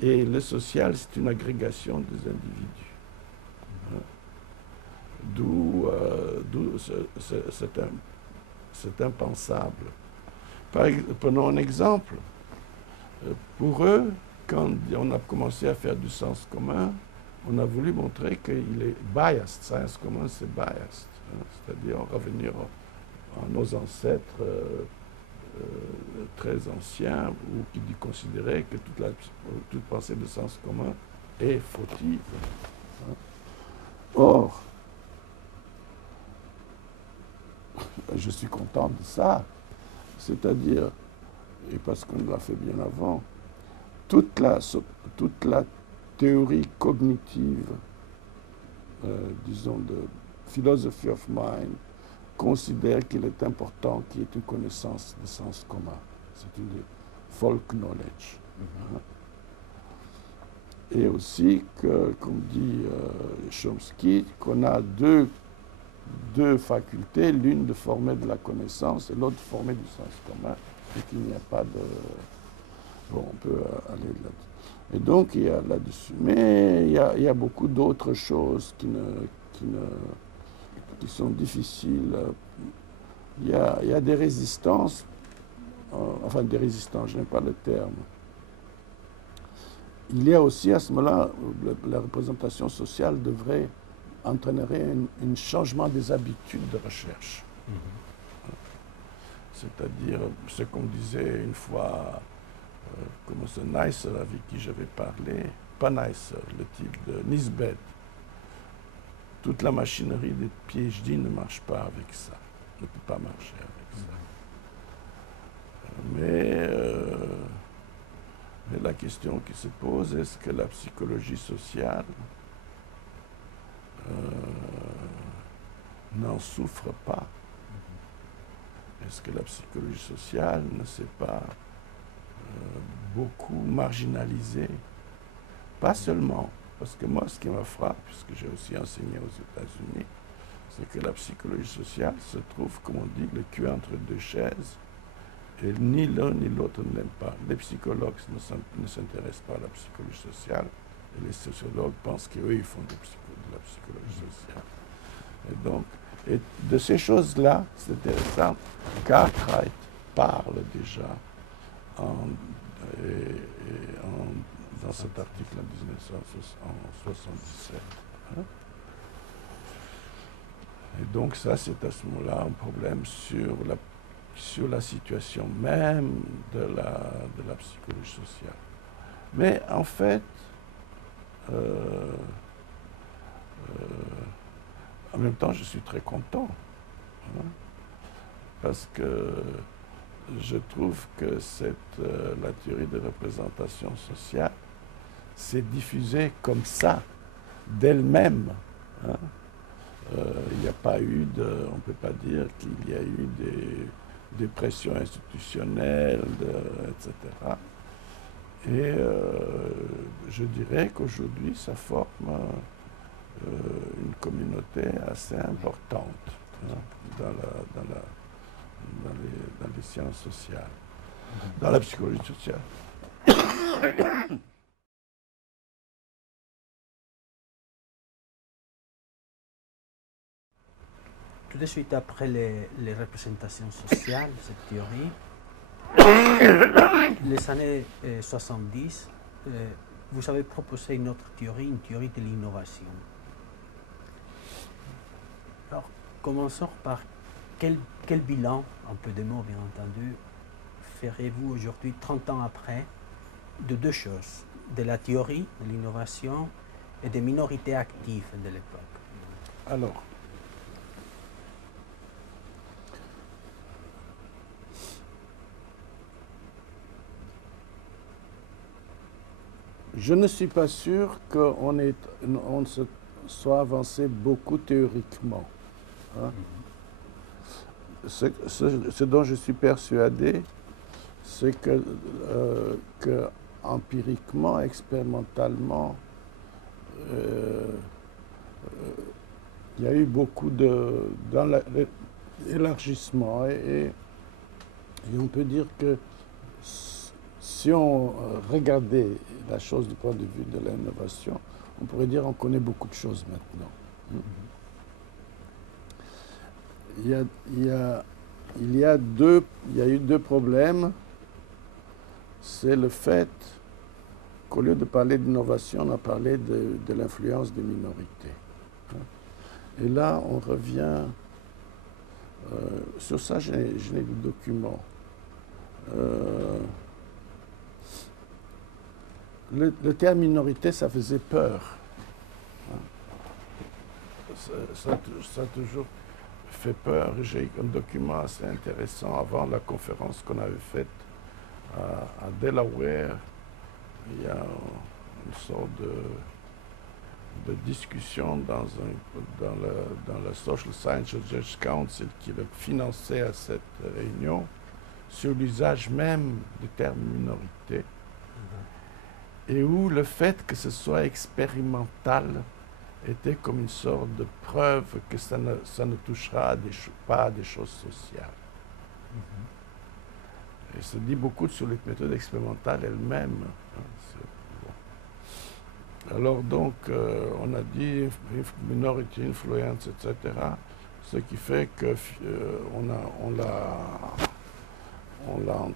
et le social, c'est une agrégation des individus. D'où c'est impensable. Prenons un exemple. Pour eux, quand on a commencé à faire du sens commun, on a voulu montrer qu'il est biased. Science commun, c'est biased. Hein, c'est-à-dire revenir à nos ancêtres très anciens, ou qui considéraient que toute pensée de sens commun est fautive. Hein. Or, je suis content de ça, c'est-à-dire, et parce qu'on l'a fait bien avant, toute la théorie cognitive, disons, de philosophy of mind, considère qu'il est important qu'il y ait une connaissance de sens commun. C'est une folk knowledge. Et aussi que, comme dit Chomsky, qu'on a deux facultés, l'une de former de la connaissance et l'autre de former du sens commun, et qu'il n'y a pas de... Bon, on peut aller là-dessus. Et donc, il y a là-dessus. Mais il y a beaucoup d'autres choses qui sont difficiles. Il y a des résistances, enfin des résistances, je n'aime pas le terme. Il y a aussi à ce moment-là, la représentation sociale devrait entraînerait un changement des habitudes de recherche. C'est-à-dire, ce qu'on disait une fois, comme ce Neisser avec qui j'avais parlé, pas Neisser, le type de Nisbet. Toute la machinerie des PhD ne marche pas avec ça, ne peut pas marcher avec ça. Mais la question qui se pose, est-ce que la psychologie sociale n'en souffre pas? Est-ce que la psychologie sociale ne s'est pas beaucoup marginalisée? Pas seulement, parce que moi, ce qui me frappe, puisque j'ai aussi enseigné aux États-Unis, c'est que la psychologie sociale se trouve, comme on dit, le cul entre deux chaises, et ni l'un ni l'autre ne l'aiment pas. Les psychologues ne s'intéressent pas à la psychologie sociale, et les sociologues pensent qu'eux, ils font de la psychologie sociale. Et donc, et de ces choses-là, c'est intéressant, Cartwright parle déjà dans cet article en 1977. Hein? Et donc ça, c'est à ce moment-là un problème sur la situation même de la psychologie sociale. Mais en fait, en même temps, je suis très content, hein, parce que je trouve que la théorie de représentation sociale s'est diffusée comme ça, d'elle-même. Hein. Il n'y a pas eu on ne peut pas dire qu'il y a eu des pressions institutionnelles, etc. Et je dirais qu'aujourd'hui, ça forme une communauté assez importante, hein, dans les sciences sociales, dans la psychologie sociale. Tout de suite après les représentations sociales, cette théorie, les années 70, vous avez proposé une autre théorie, une théorie de l'innovation. Alors, commençons par quel bilan, un peu de mots bien entendu, ferez-vous aujourd'hui, 30 ans après, de deux choses, de la théorie de l'innovation et des minorités actives de l'époque? Alors, je ne suis pas sûr qu'on se soit avancé beaucoup théoriquement. Hein. Ce dont je suis persuadé, c'est que empiriquement, expérimentalement, il y a eu beaucoup dans l'élargissement et on peut dire que si on regardait la chose du point de vue de l'innovation, on pourrait dire qu'on connaît beaucoup de choses maintenant. Il y a eu deux problèmes. C'est le fait qu'au lieu de parler d'innovation, on a parlé de l'influence des minorités. Et là, on revient... sur ça, je n'ai des documents. Le terme minorité, ça faisait peur. Ça a toujours fait peur. J'ai eu un document assez intéressant avant la conférence qu'on avait faite à Delaware, il y a une sorte de discussion dans la Social Science Research Council qui le finançait à cette réunion sur l'usage même du terme minorité et où le fait que ce soit expérimental était comme une sorte de preuve que ça ne touchera pas à des choses sociales. Et ça dit beaucoup sur les méthodes expérimentales elles-mêmes. Bon. Alors donc, on a dit minority influence, etc. Ce qui fait que on l'a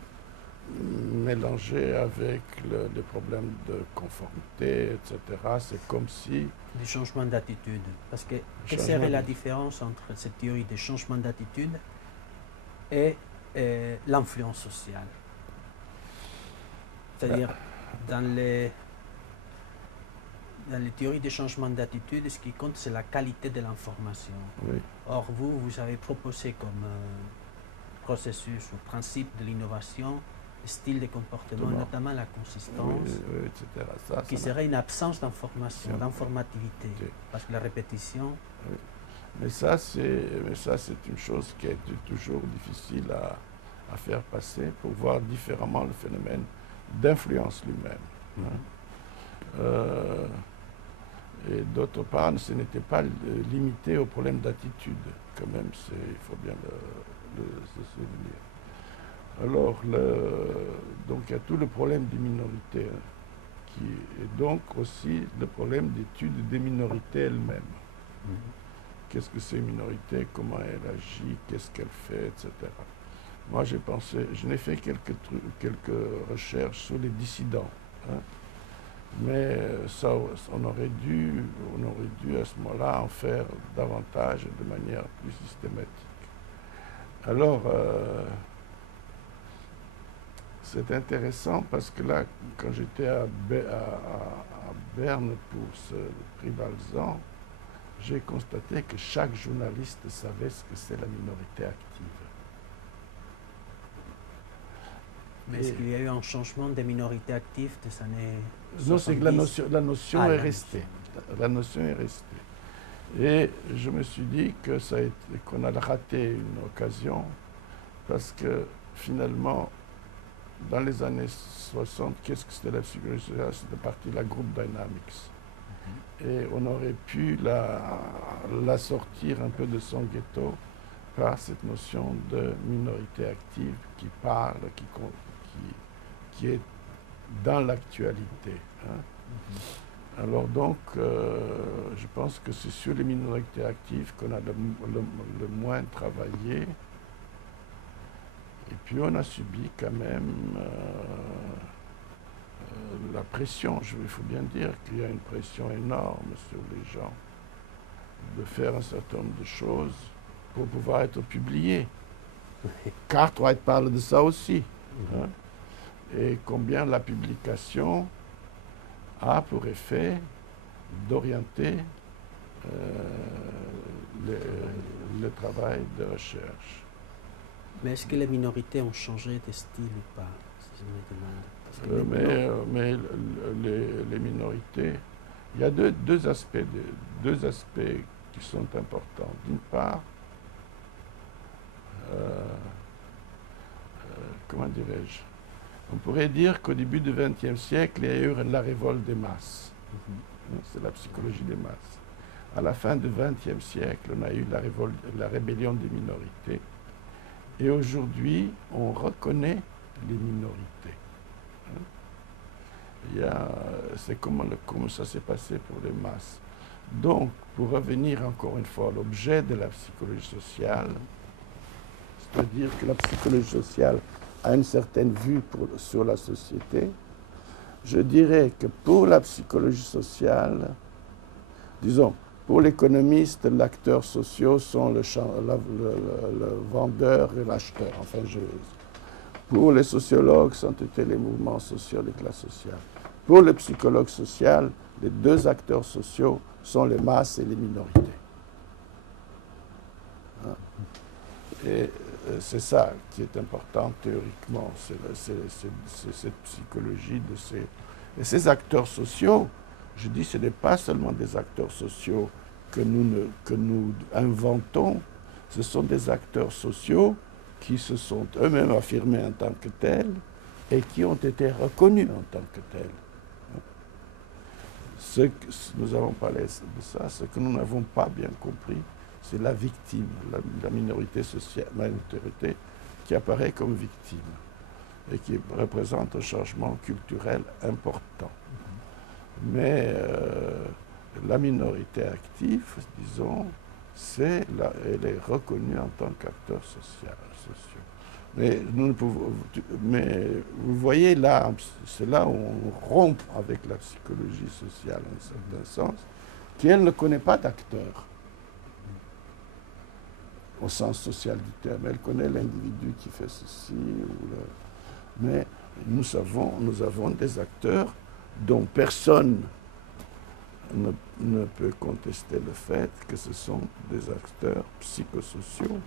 mélangé avec les problèmes de conformité, etc. C'est comme si... Du changement d'attitude. Parce que quelle serait la différence entre cette théorie de changement d'attitude et l'influence sociale? C'est-à-dire, dans les théories de changement d'attitude, ce qui compte, c'est la qualité de l'information. Oui. Or, vous avez proposé comme processus ou principe de l'innovation, le style de comportement, notamment la consistance, oui, etc. qui serait une absence d'information, d'informativité, parce que la répétition... Oui. Mais ça, c'est une chose qui est toujours difficile à faire passer pour voir différemment le phénomène d'influence lui-même. Et d'autre part, ce n'était pas limité au problème d'attitude, quand même, il faut bien se souvenir. Alors, donc il y a tout le problème des minorités, et donc aussi le problème d'étude des minorités elles-mêmes. Qu'est-ce que c'est une minorité, comment elle agit, qu'est-ce qu'elle fait, etc. Moi, je n'ai fait quelques recherches sur les dissidents, mais ça, on aurait dû à ce moment-là en faire davantage de manière plus systématique. Alors, c'est intéressant parce que là, quand j'étais à Berne pour ce prix Balzan, j'ai constaté que chaque journaliste savait ce que c'est la minorité active. Mais est-ce qu'il y a eu un changement des minorités actives des années 70? Non, c'est que la notion est restée. La notion est restée. Et je me suis dit qu'on a raté une occasion parce que finalement, dans les années 60, qu'est-ce que c'était la psychologie sociale? C'était parti de la group dynamics. Et on aurait pu la sortir un peu de son ghetto par cette notion de minorité active qui parle, qui est dans l'actualité. Alors donc, je pense que c'est sur les minorités actives qu'on a le moins travaillé. Et puis on a subi quand même la pression. Il faut bien dire qu'il y a une pression énorme sur les gens de faire un certain nombre de choses pour pouvoir être publiés. Cartwright parle de ça aussi. Et combien la publication a pour effet d'orienter le travail de recherche. Mais est-ce que les minorités ont changé de style ou pas, si je me demande? Mais les minorités, il y a deux aspects qui sont importants. D'une part, comment dirais-je, on pourrait dire qu'au début du XXe siècle, il y a eu la révolte des masses. C'est la psychologie des masses. À la fin du XXe siècle, on a eu la rébellion des minorités. Et aujourd'hui, on reconnaît les minorités. C'est comme ça s'est passé pour les masses. Donc, pour revenir encore une fois à l'objet de la psychologie sociale, c'est-à-dire que la psychologie sociale a une certaine vue sur la société, je dirais que pour la psychologie sociale, disons, pour l'économiste, l'acteur social sont le vendeur et l'acheteur. Enfin, pour les sociologues, ce ont été les mouvements sociaux des classes sociales. Pour le psychologue social, les deux acteurs sociaux sont les masses et les minorités. Et c'est ça qui est important théoriquement, c'est cette psychologie Et ces acteurs sociaux, je dis, ce n'est pas seulement des acteurs sociaux que nous inventons, ce sont des acteurs sociaux qui se sont eux-mêmes affirmés en tant que tels et qui ont été reconnus en tant que tels. Nous avons parlé de ça, ce que nous n'avons pas bien compris, c'est la victime, la minorité sociale, la minorité qui apparaît comme victime et qui représente un changement culturel important. Mais la minorité active, disons, elle est reconnue en tant qu'acteur social. Mais vous voyez là, c'est là où on rompt avec la psychologie sociale en un certain sens, qui elle ne connaît pas d'acteur au sens social du terme. Elle connaît l'individu qui fait ceci, mais nous avons des acteurs dont personne ne peut contester le fait que ce sont des acteurs psychosociaux.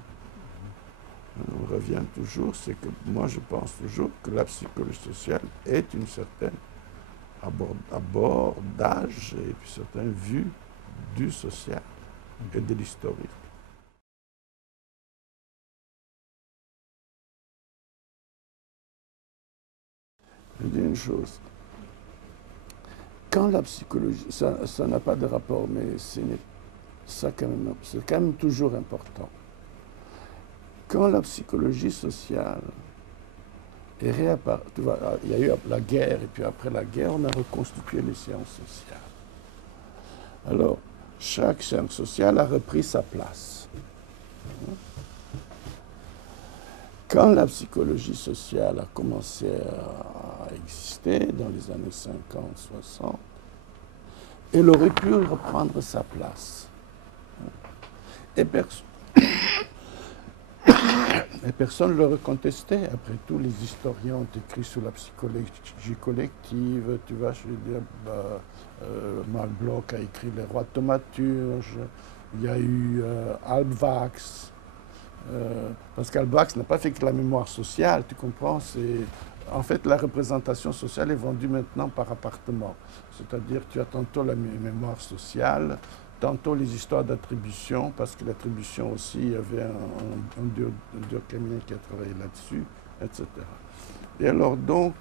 On revient toujours, c'est que moi je pense toujours que la psychologie sociale est une certaine abordage et puis certaine vue du social et de l'historique. Je dis une chose. Quand la psychologie, ça n'a pas de rapport, mais c'est quand même toujours important. Quand la psychologie sociale est réapparue, il y a eu la guerre, et puis après la guerre, on a reconstitué les sciences sociales. Alors, chaque science sociale a repris sa place. Quand la psychologie sociale a commencé à exister dans les années 50-60, elle aurait pu reprendre sa place. Et personne ne le contestait. Après tout, les historiens ont écrit sur la psychologie collective. Tu vois, je veux dire, Marc Bloch a écrit Les Rois thaumaturges. Il y a eu Halbwachs. Parce qu'Halbwachs n'a pas fait que la mémoire sociale, tu comprends? En fait, la représentation sociale est vendue maintenant par appartement. C'est-à-dire, tu as tantôt la mémoire sociale, tantôt les histoires d'attribution, parce que l'attribution aussi, il y avait un Durkheimien qui a travaillé là-dessus, etc. Et alors donc,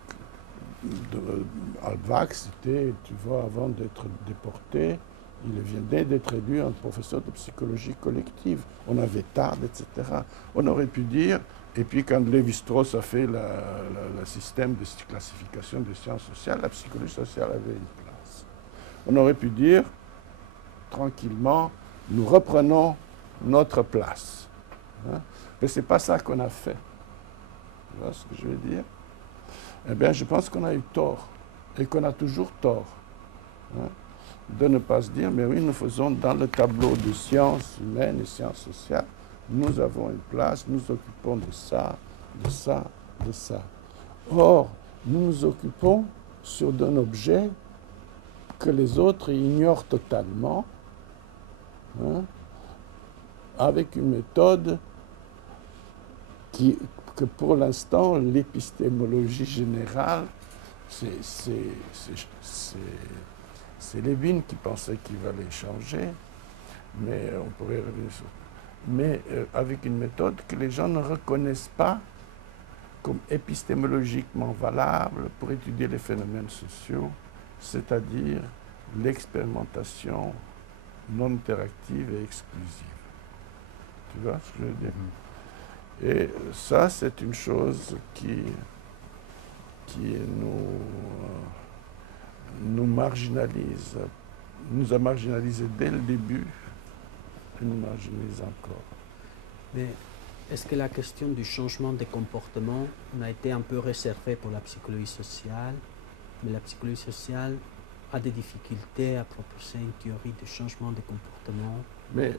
Halbwachs, c'était, tu vois, avant d'être déporté, il venait d'être élu un professeur de psychologie collective. On avait Tard, etc. On aurait pu dire, et puis quand Lévi-Strauss a fait le système de classification des sciences sociales, la psychologie sociale avait une place. On aurait pu dire, tranquillement, nous reprenons notre place. Hein? Mais ce n'est pas ça qu'on a fait. Tu vois ce que je veux dire? Eh bien, je pense qu'on a eu tort, et qu'on a toujours tort. Hein? De ne pas se dire, mais oui, nous faisons dans le tableau de sciences humaines et sciences sociales, nous avons une place, nous occupons de ça, de ça, de ça. Or, nous nous occupons sur un objet que les autres ignorent totalement, hein, avec une méthode que pour l'instant, l'épistémologie générale, c'est Lévin qui pensait qu'il allait changer, mais on pourrait revenir sur. Mais avec une méthode que les gens ne reconnaissent pas comme épistémologiquement valable pour étudier les phénomènes sociaux, c'est-à-dire l'expérimentation non interactive et exclusive. Tu vois ce que je veux dire? Et ça, c'est une chose qui nous marginalise, nous a marginalisés dès le début et nous marginalise encore. Mais est-ce que la question du changement de comportement a été un peu réservée pour la psychologie sociale, mais la psychologie sociale a des difficultés à proposer une théorie de changement de comportement? Mais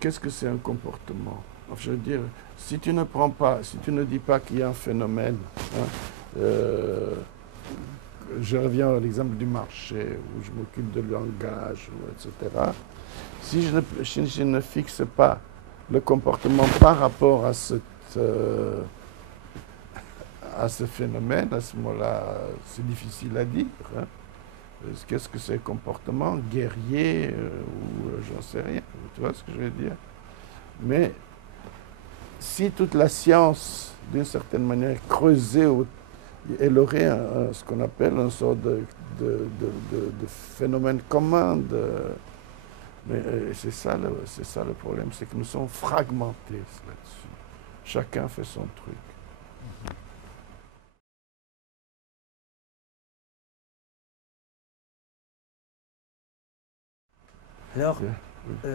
qu'est-ce que c'est un comportement? Je veux dire, si tu ne prends pas, si tu ne dis pas qu'il y a un phénomène, hein, je reviens à l'exemple du marché, où je m'occupe de langage, etc. Si je ne fixe pas le comportement par rapport à à ce phénomène, à ce moment-là, c'est difficile à dire. Hein. Qu'est-ce que c'est comportement guerrier ou j'en sais rien. Tu vois ce que je veux dire? Mais si toute la science, d'une certaine manière, creusée, elle aurait ce qu'on appelle une sorte de phénomène commun. Mais c'est ça le problème, c'est que nous sommes fragmentés là-dessus. Chacun fait son truc. Alors,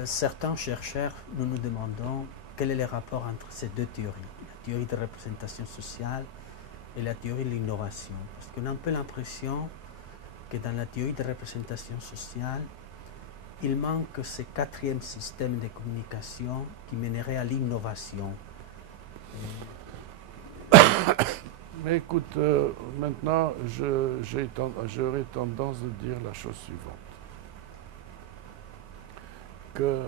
certains chercheurs, nous nous demandons quel est le rapport entre ces deux théories, la théorie de représentation sociale et la théorie de l'innovation. Parce qu'on a un peu l'impression que dans la théorie de représentation sociale, il manque ce quatrième système de communication qui mènerait à l'innovation. Mais écoute, maintenant, j'aurais tendance de dire la chose suivante. Que,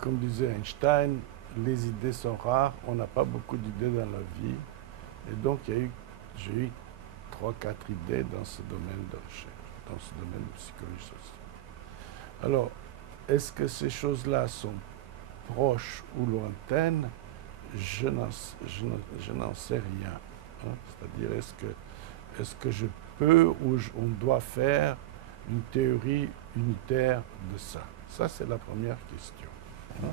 comme disait Einstein, les idées sont rares, on n'a pas beaucoup d'idées dans la vie. Et donc, j'ai eu 3-4 idées dans ce domaine de recherche, dans ce domaine de psychologie sociale. Alors, est-ce que ces choses-là sont proches ou lointaines? Je n'en sais rien. Hein? C'est-à-dire, est-ce que je peux ou on doit faire une théorie unitaire de ça? Ça, c'est la première question. Hein?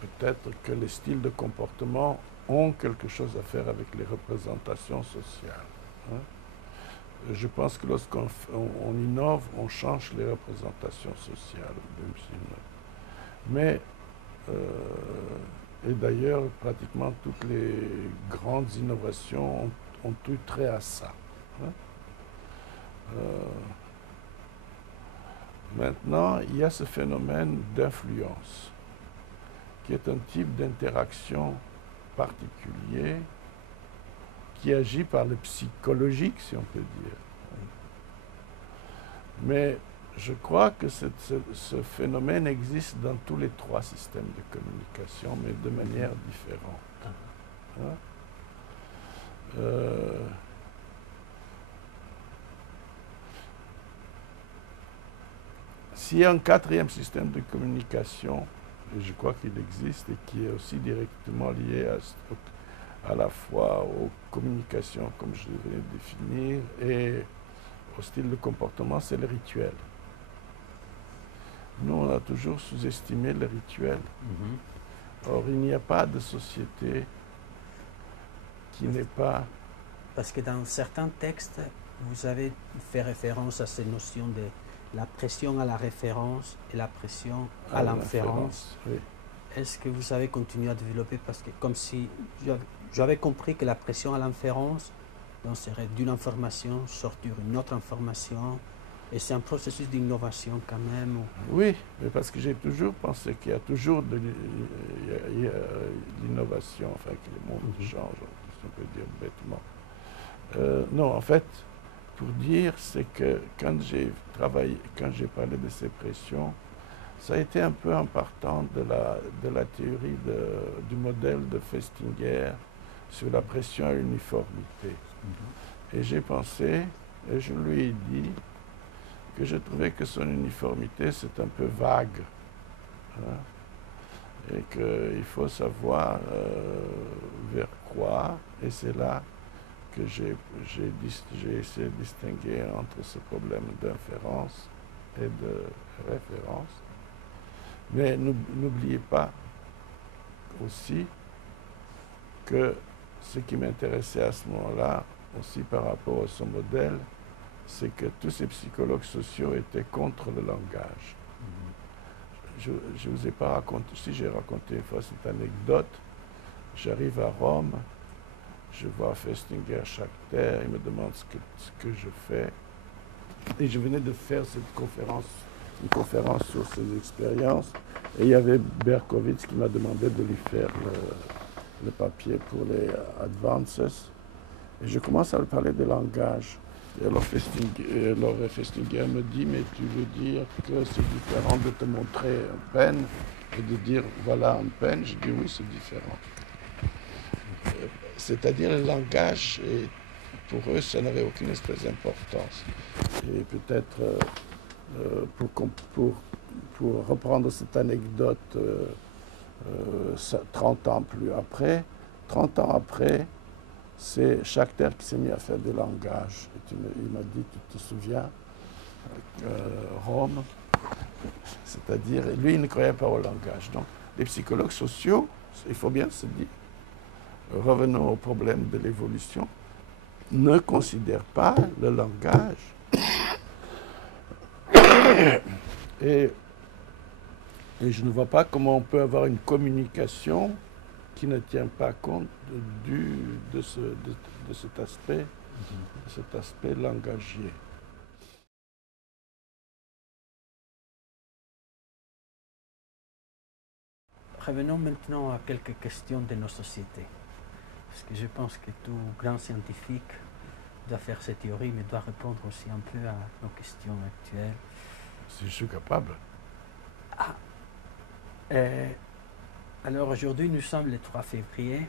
Peut-être que les styles de comportement ont quelque chose à faire avec les représentations sociales. Hein? Je pense que lorsqu'on innove, on change les représentations sociales. Mais, et d'ailleurs, pratiquement toutes les grandes innovations ont tout trait à ça. Hein? Maintenant, il y a ce phénomène d'influence, qui est un type d'interaction particulier qui agit par le psychologique, si on peut dire. Mais je crois que ce phénomène existe dans tous les 3 systèmes de communication, mais de manière différente. Hein? S'il y a un 4e système de communication, et je crois qu'il existe, et qui est aussi directement lié à la fois aux communications, comme je venais de définir, et au style de comportement, c'est le rituel. Nous, on a toujours sous-estimé le rituel. Or, il n'y a pas de société qui n'est pas... Parce que dans certains textes, vous avez fait référence à ces notions de la pression à la référence et la pression à l'inférence. Oui. Est-ce que vous avez continué à développer? Parce que comme si j'avais compris que la pression à l'inférence serait d'une information sortir une autre information, et c'est un processus d'innovation quand même. Oui, mais parce que j'ai toujours pensé qu'il y a toujours de l'innovation, enfin que le monde change, si on peut dire bêtement. Non, en fait, pour dire, c'est que quand j'ai parlé de ces pressions, ça a été un peu en partant de la théorie du modèle de Festinger sur la pression à l'uniformité. Et j'ai pensé, et je lui ai dit, que je trouvais que son uniformité, c'est un peu vague. Hein, et qu'il faut savoir vers quoi, et c'est là que j'ai essayé de distinguer entre ce problème d'inférence et de référence. Mais n'oubliez pas aussi que ce qui m'intéressait à ce moment-là, aussi par rapport à son modèle, c'est que tous ces psychologues sociaux étaient contre le langage. Je ne vous ai pas raconté, si j'ai raconté une fois cette anecdote, j'arrive à Rome, je vois Festinger chaque terre, il me demande ce que je fais. Et je venais de faire une conférence sur ses expériences, et il y avait Berkowitz qui m'a demandé de lui faire le papier pour les advances. Et je commence à lui parler de langage. Et alors Festinger me dit, mais tu veux dire que c'est différent de te montrer un pen et de dire voilà un pen? Je dis oui, c'est différent. C'est-à-dire le langage, et pour eux, ça n'avait aucune espèce d'importance. Et peut-être, pour reprendre cette anecdote, 30 ans plus après, 30 ans après, c'est Schacter qui s'est mis à faire des langages. Il m'a dit, tu te souviens, Rome, c'est-à-dire, lui, il ne croyait pas au langage. Donc, les psychologues sociaux, il faut bien se dire, revenons au problème de l'évolution, ne considèrent pas le langage. Et je ne vois pas comment on peut avoir une communication qui ne tient pas compte de cet aspect langagier. Revenons maintenant à quelques questions de nos sociétés. Parce que je pense que tout grand scientifique doit faire ses théories, mais doit répondre aussi un peu à nos questions actuelles. Si je suis capable. Alors aujourd'hui, nous sommes le 3 février.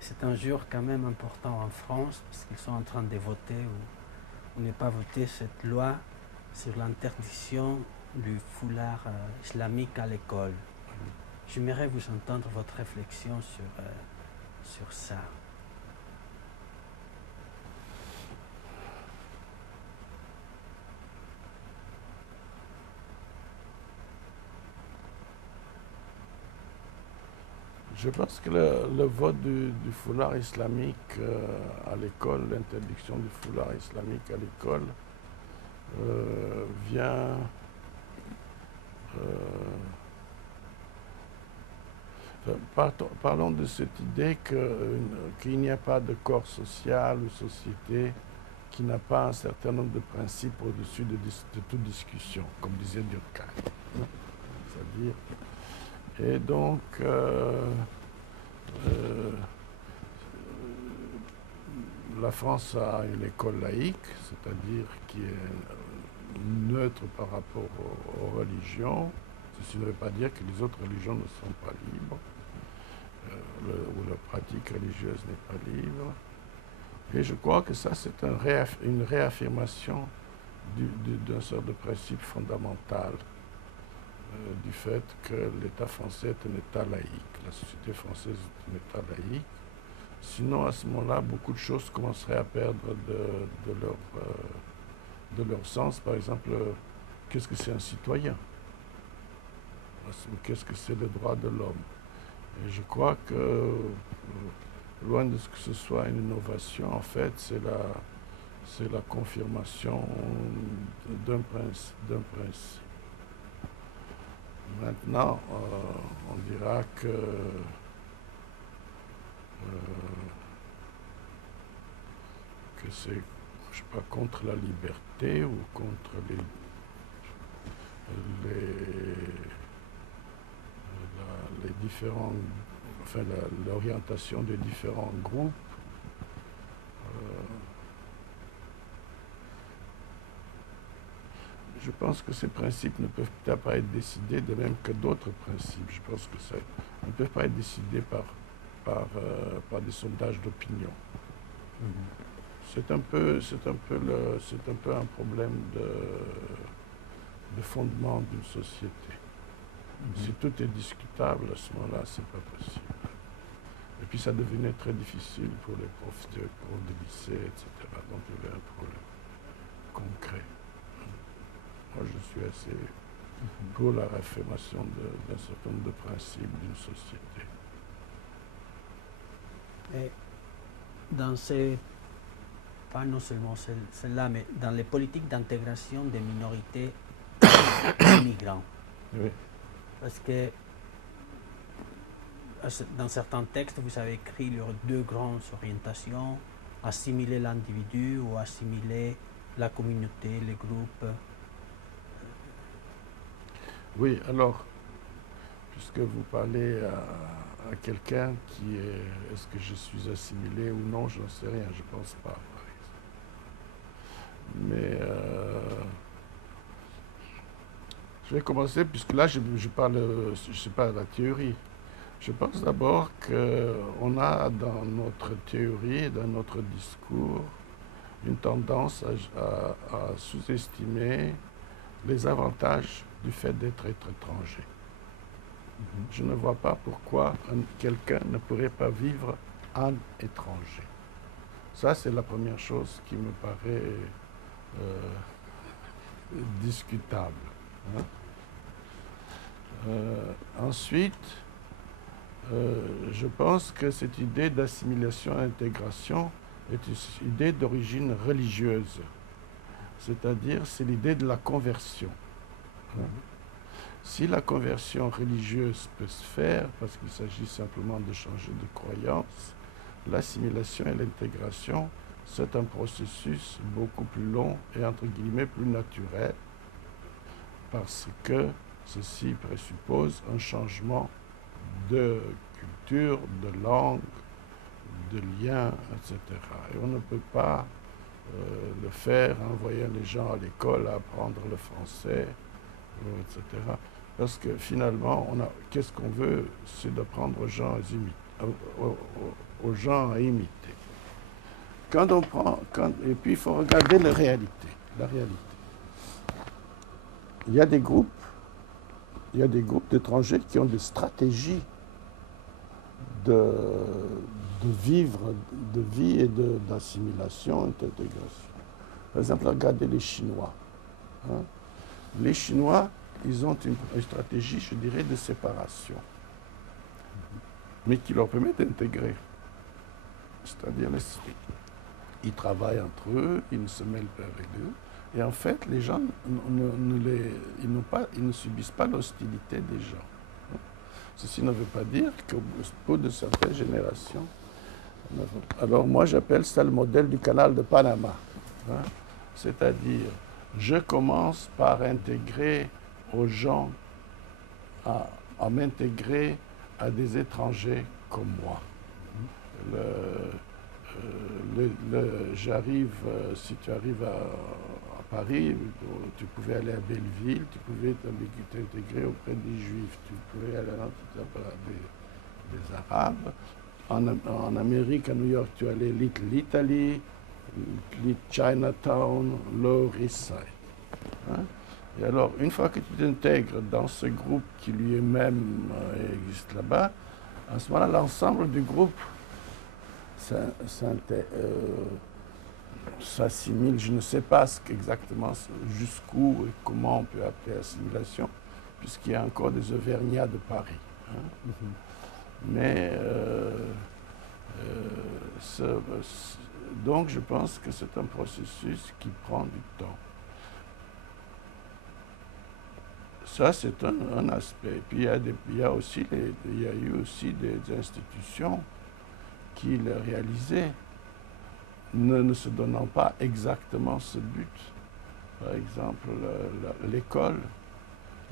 C'est un jour quand même important en France, parce qu'ils sont en train de voter ou ne pas voter cette loi sur l'interdiction du foulard islamique à l'école. J'aimerais vous entendre votre réflexion sur ça. Je pense que le vote du foulard islamique à l'école, l'interdiction du foulard islamique à l'école, vient parlons de cette idée qu'il n'y a pas de corps social ou société qui n'a pas un certain nombre de principes au-dessus de toute discussion, comme disait Durkheim. C'est-à-dire, et donc, la France a une école laïque, c'est-à-dire qui est neutre par rapport aux religions. Ceci ne veut pas dire que les autres religions ne sont pas libres, ou la pratique religieuse n'est pas libre. Et je crois que ça, c'est une réaffirmation d'un sort de principe fondamental du fait que l'État français est un État laïque, la société française est un État laïque. Sinon, à ce moment-là, beaucoup de choses commenceraient à perdre de leur sens. Par exemple, qu'est-ce que c'est un citoyen? Qu'est-ce que c'est le droit de l'homme? Et je crois que, loin de ce que ce soit une innovation, en fait, c'est la confirmation d'un principe. Maintenant, on dira que c'est, je sais pas, contre la liberté ou contre les différents, enfin l'orientation des différents groupes. Je pense que ces principes ne peuvent peut-être pas être décidés de même que d'autres principes. Je pense que ça ne peuvent pas être décidés par des sondages d'opinion. C'est un peu un problème de fondement d'une société. Si tout est discutable, à ce moment-là, c'est pas possible. Et puis ça devenait très difficile pour les profs de lycée, etc. Donc il y avait un problème concret. Moi, je suis assez pour la réaffirmation d'un certain nombre de principes d'une société. Et dans ces, pas non seulement celle-là, mais dans les politiques d'intégration des minorités migrants. Oui. Parce que dans certains textes, vous avez écrit les deux grandes orientations, assimiler l'individu ou assimiler la communauté, les groupes. Oui, alors, puisque vous parlez à quelqu'un qui est, est-ce que je suis assimilé ou non, je n'en sais rien, je ne pense pas, par exemple. Mais je vais commencer, puisque là, je parle, je ne sais pas, de la théorie. Je pense d'abord qu'on a dans notre théorie, dans notre discours, une tendance à sous-estimer les avantages du fait d'être étranger. Je ne vois pas pourquoi quelqu'un ne pourrait pas vivre en étranger. Ça, c'est la première chose qui me paraît discutable. Hein. Ensuite, je pense que cette idée d'assimilation et d'intégration est une idée d'origine religieuse. C'est-à-dire, c'est l'idée de la conversion. Hein. Si la conversion religieuse peut se faire, parce qu'il s'agit simplement de changer de croyance, l'assimilation et l'intégration, c'est un processus beaucoup plus long et entre guillemets plus naturel, parce que ceci présuppose un changement de culture, de langue, de lien, etc. Et on ne peut pas le faire en envoyant les gens à l'école à apprendre le français, etc. Parce que finalement, qu'est-ce qu'on veut, c'est d'apprendre aux gens à imiter. Et puis il faut regarder la réalité. Il y a des groupes d'étrangers qui ont des stratégies de vie et d'assimilation et d'intégration. Par exemple, regardez les Chinois. Hein. Les Chinois, ils ont une stratégie, je dirais, de séparation, mais qui leur permet d'intégrer. C'est-à-dire, ils travaillent entre eux, ils ne se mêlent pas avec eux, et en fait, les gens ils ne subissent pas l'hostilité des gens. Ceci ne veut pas dire qu'au bout de certaines générations, alors moi j'appelle ça le modèle du canal de Panama. Hein? C'est-à-dire, je commence par intégrer aux gens, à m'intégrer à des étrangers comme moi. Si tu arrives à Paris, tu pouvais aller à Belleville, tu pouvais t'intégrer auprès des Juifs, tu pouvais aller des Arabes. En Amérique, à New York, tu allais Little Italy, Chinatown, Lower East Side. Hein? Et alors, une fois que tu t'intègres dans ce groupe qui lui-même existe là-bas, à ce moment-là, l'ensemble du groupe s'assimile. Je ne sais pas exactement jusqu'où et comment on peut appeler assimilation, puisqu'il y a encore des Auvergnats de Paris. Hein. Mais donc je pense que c'est un processus qui prend du temps. Ça, c'est un aspect. Puis il y a eu aussi des institutions qui le réalisaient, ne se donnant pas exactement ce but. Par exemple, l'école,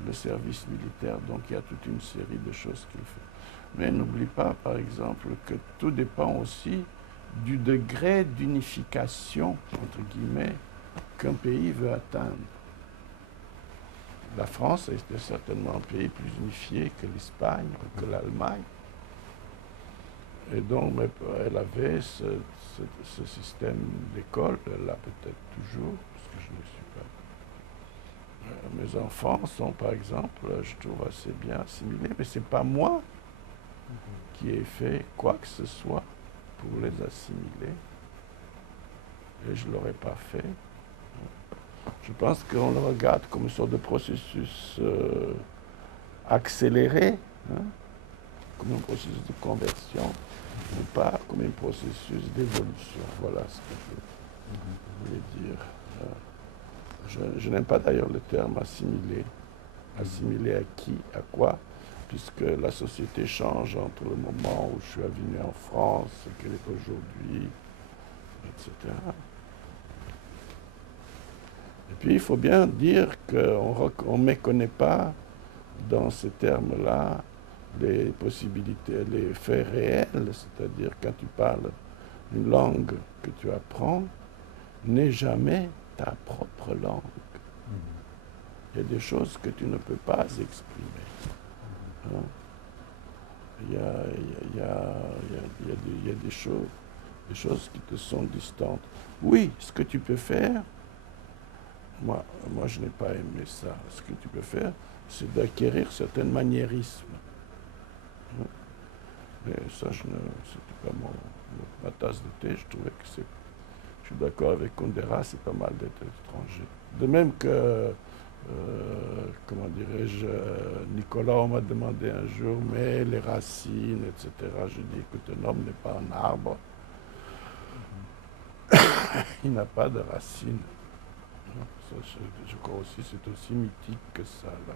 le service militaire, donc il y a toute une série de choses qu'il fait. Mais n'oublie pas, par exemple, que tout dépend aussi du degré d'unification, entre guillemets, qu'un pays veut atteindre. La France était certainement un pays plus unifié que l'Espagne, que l'Allemagne. Et donc, elle avait ce système d'école, elle l'a peut-être toujours, parce que je ne suis pas. Mes enfants sont, par exemple, je trouve assez bien assimilés, mais ce n'est pas moi qui ai fait quoi que ce soit pour les assimiler. Et je ne l'aurais pas fait. Je pense qu'on le regarde comme une sorte de processus accéléré, hein, comme un processus de conversion, mais pas comme un processus d'évolution. Voilà ce que je voulais dire. Je n'aime pas d'ailleurs le terme assimiler. Assimiler à qui, à quoi, puisque la société change entre le moment où je suis venu en France, ce qu'elle est aujourd'hui, etc. Et puis il faut bien dire qu'on ne méconnaît pas dans ces termes-là les possibilités, les faits réels, c'est-à-dire quand tu parles une langue que tu apprends, n'est jamais ta propre langue. Il y a des choses que tu ne peux pas exprimer. Hein? il y a, il y a- il y a des choses qui te sont distantes. Oui, ce que tu peux faire, moi je n'ai pas aimé ça. Ce que tu peux faire, c'est d'acquérir certains maniérismes. Hein. Mais ça, c'était pas ma tasse de thé. Je trouvais que c'est. Je suis d'accord avec Kundera, c'est pas mal d'être étranger. De même que, comment dirais-je, Nicolas, on m'a demandé un jour, mais les racines, etc. Je dis, écoute, un homme n'est pas un arbre, il n'a pas de racines. Ça, je crois aussi, c'est aussi mythique que ça, là.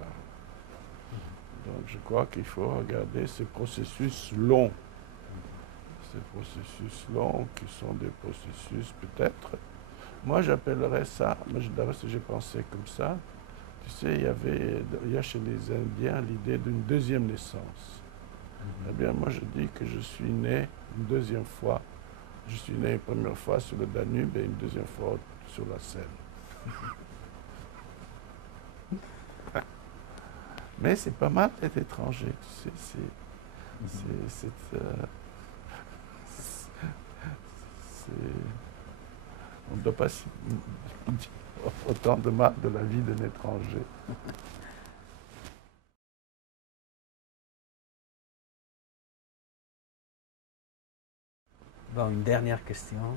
Donc je crois qu'il faut regarder ces processus longs. Ces processus longs qui sont des processus peut-être. Moi j'appellerais ça, d'abord j'ai pensé comme ça, tu sais, il y a chez les Indiens l'idée d'une deuxième naissance. Eh bien moi je dis que je suis né une deuxième fois. Je suis né une première fois sur le Danube et une deuxième fois sur la Seine. Mais c'est pas mal d'être étranger, tu sais, on ne doit pas dire autant de mal de la vie d'un étranger. Bon, une dernière question.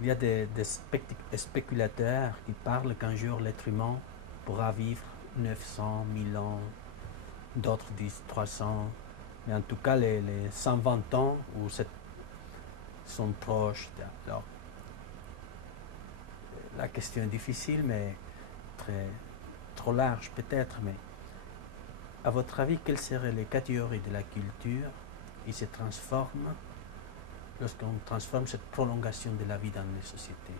Il y a des spéculateurs qui parlent qu'un jour l'être humain pourra vivre 900, 1000 ans, d'autres disent 300, mais en tout cas les 120 ans où sont proches. Alors, la question est difficile, mais trop large peut-être, mais à votre avis, quelles seraient les catégories de la culture qui se transforment lorsqu'on transforme cette prolongation de la vie dans les sociétés?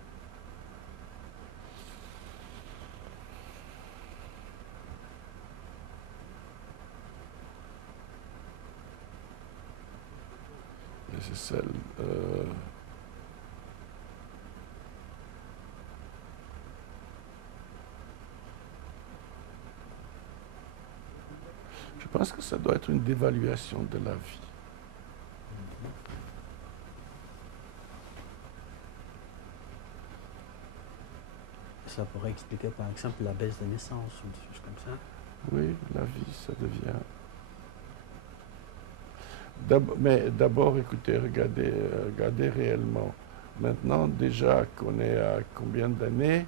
Et c'est celle. Je pense que ça doit être une dévaluation de la vie. Ça pourrait expliquer par exemple la baisse des naissances ou des choses comme ça. Oui, la vie, ça devient. Mais d'abord, écoutez, regardez réellement. Maintenant, déjà qu'on est à combien d'années,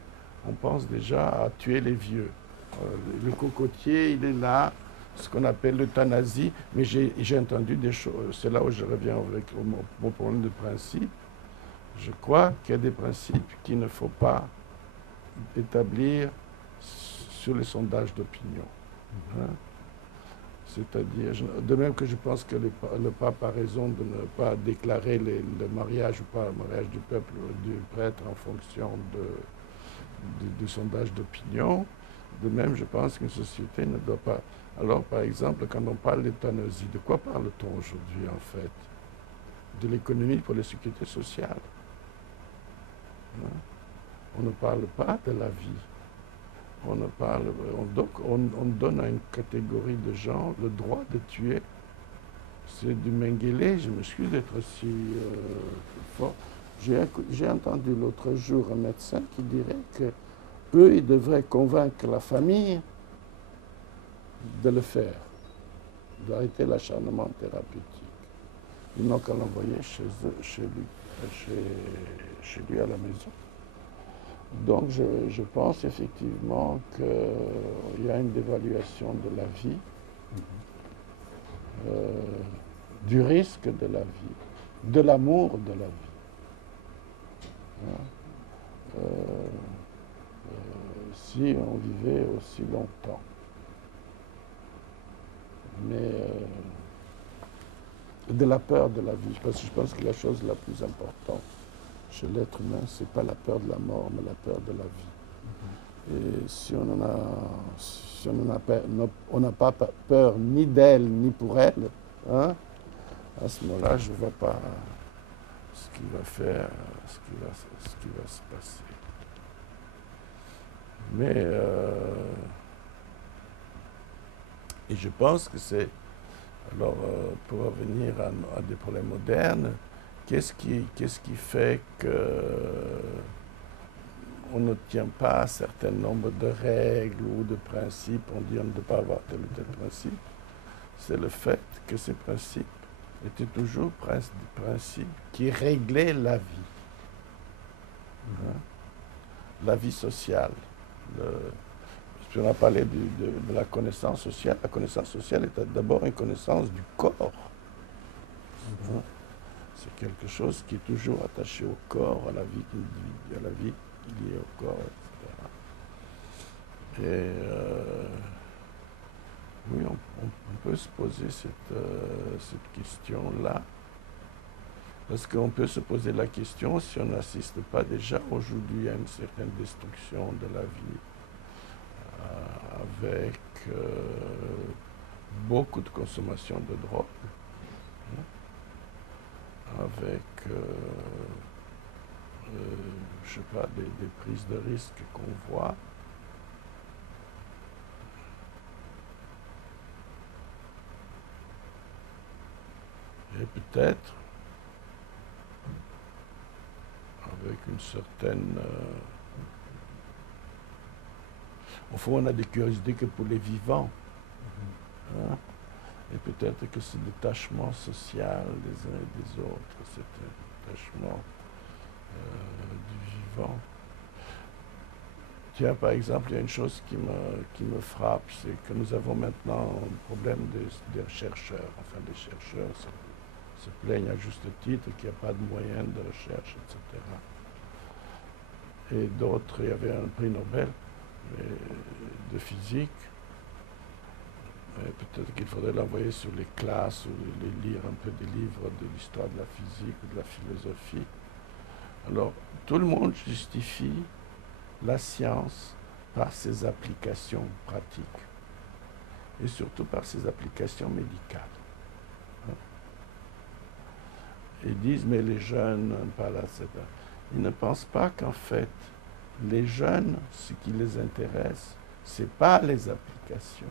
on pense déjà à tuer les vieux. Le cocotier, il est là, ce qu'on appelle l'euthanasie, mais j'ai entendu des choses, c'est là où je reviens avec mon problème de principe. Je crois qu'il y a des principes qu'il ne faut pas établir sur les sondages d'opinion. Hein? C'est-à-dire, de même que je pense que le pape a raison de ne pas déclarer le mariage ou pas le mariage du peuple ou du prêtre en fonction du sondage d'opinion, de même je pense qu'une société ne doit pas. Alors par exemple, quand on parle d'euthanasie, de quoi parle-t-on aujourd'hui en fait? De l'économie pour les sécurités sociales. Hein? On ne parle pas de la vie. On ne parle, on donne à une catégorie de gens le droit de tuer. C'est du Mengele, je m'excuse d'être si fort. J'ai entendu l'autre jour un médecin qui dirait que eux, ils devraient convaincre la famille de le faire, d'arrêter l'acharnement thérapeutique. Ils n'ont qu'à l'envoyer chez lui à la maison. Donc je pense effectivement qu'il y a une dévaluation de la vie, du risque de la vie, de l'amour de la vie. Hein? Si on vivait aussi longtemps. Mais de la peur de la vie, parce que je pense que la chose la plus importante chez l'être humain, c'est pas la peur de la mort, mais la peur de la vie. Et si on n'a pas peur ni d'elle, ni pour elle, hein, à ce moment-là, je ne vois pas ce qui va faire, ce qui va se passer. Mais, et je pense que c'est Alors, pour revenir à des problèmes modernes, qu'est-ce qui fait qu'on ne tient pas un certain nombre de règles ou de principes, on dit on ne doit pas avoir tel ou tel principe? C'est le fait que ces principes étaient toujours des principes qui réglaient la vie. Hein? La vie sociale. On a parlé de la connaissance sociale. La connaissance sociale est d'abord une connaissance du corps. Hein? C'est quelque chose qui est toujours attaché au corps, à la vie individuelle, à la vie liée au corps, etc. Et oui, on peut se poser cette question-là. Parce qu'on peut se poser la question si on n'assiste pas déjà aujourd'hui à une certaine destruction de la vie, avec beaucoup de consommation de drogue, avec, je sais pas, des prises de risques qu'on voit. Et peut-être avec une certaine... au fond, on a des curiosités que pour les vivants. Hein? Et peut-être que ce détachement social des uns et des autres, cet détachement du vivant. Tiens, par exemple, il y a une chose qui me frappe, c'est que nous avons maintenant un problème des chercheurs. Enfin, les chercheurs se plaignent à juste titre qu'il n'y a pas de moyens de recherche, etc. Et d'autres, il y avait un prix Nobel de physique. Peut-être qu'il faudrait l'envoyer sur les classes ou lire un peu des livres de l'histoire de la physique ou de la philosophie. Alors, tout le monde justifie la science par ses applications pratiques et surtout par ses applications médicales. Ils disent, mais les jeunes, pas là, etc. Ils ne pensent pas qu'en fait, les jeunes, ce qui les intéresse, ce n'est pas les applications.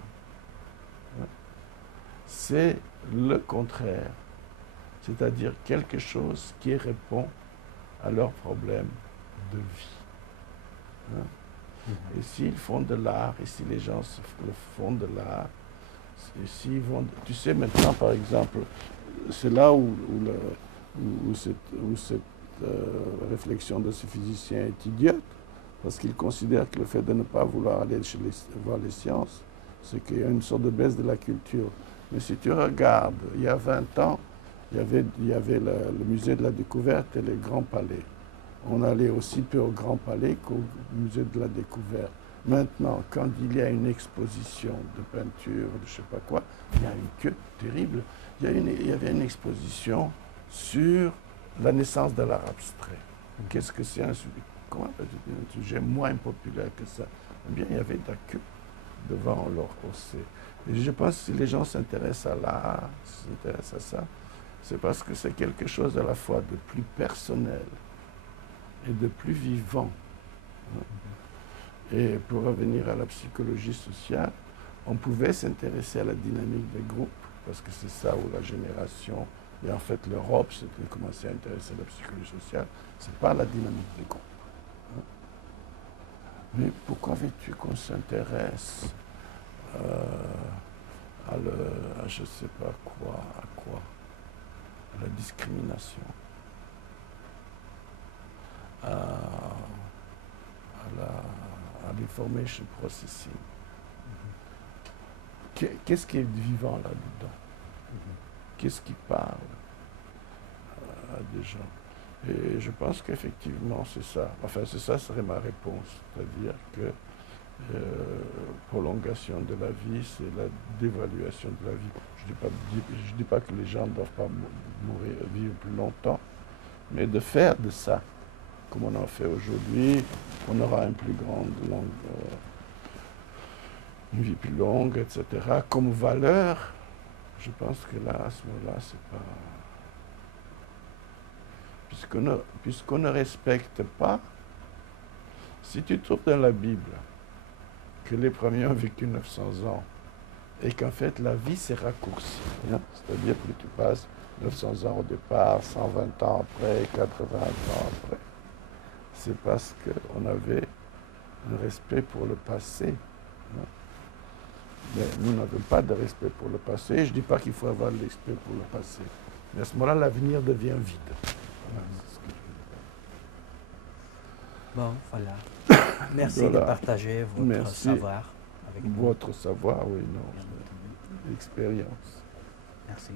C'est le contraire, c'est-à-dire quelque chose qui répond à leurs problèmes de vie. Et s'ils font de l'art, et si les gens font de l'art, et s'ils vont... Tu sais, maintenant, par exemple, c'est là où cette réflexion de ce physicien est idiote, parce qu'il considère que le fait de ne pas vouloir aller voir les sciences, c'est qu'il y a une sorte de baisse de la culture. Mais si tu regardes, il y a 20 ans, il y avait le musée de la découverte et les grands palais. On allait aussi peu au Grand Palais qu'au musée de la découverte. Maintenant, quand il y a une exposition de peinture, de je ne sais pas quoi, il y a une queue terrible. Il y avait une exposition sur la naissance de l'art abstrait. Qu'est-ce que c'est un sujet moins populaire que ça? Eh bien, il y avait de la queue devant leur procès. Et je pense que si les gens s'intéressent à l'art, s'intéressent à ça, c'est parce que c'est quelque chose à la fois de plus personnel et de plus vivant. Et pour revenir à la psychologie sociale, on pouvait s'intéresser à la dynamique des groupes, parce que c'est ça où la génération, et en fait l'Europe s'est commencé à intéresser à la psychologie sociale, c'est pas la dynamique des groupes. Mais pourquoi veux-tu qu'on s'intéresse à je ne sais pas quoi, à la discrimination, à l'information processing. Qu'est-ce qui est vivant là-dedans? Qu'est-ce qui parle à des gens? Et je pense qu'effectivement, c'est ça. Enfin, ça serait ma réponse. C'est-à-dire que prolongation de la vie, c'est la dévaluation de la vie. Je dis pas que les gens ne doivent pas vivre plus longtemps, mais de faire de ça, comme on en fait aujourd'hui, on aura une vie plus longue, etc. Comme valeur, je pense que là, à ce moment-là, c'est pas... Puisqu'on ne respecte pas, si tu trouves dans la Bible que les premiers ont vécu 900 ans et qu'en fait la vie s'est raccourcie. Hein. C'est-à-dire que tu passes 900 ans au départ, 120 ans après, 80 ans après. C'est parce qu'on avait un respect pour le passé. Hein. Mais nous n'avons pas de respect pour le passé. Je ne dis pas qu'il faut avoir de respect pour le passé. Mais à ce moment-là, l'avenir devient vide. Voilà, c'est ce que je veux dire. Bon, voilà. Merci de partager votre savoir avec nous. Votre savoir, oui, non. L'expérience. Merci.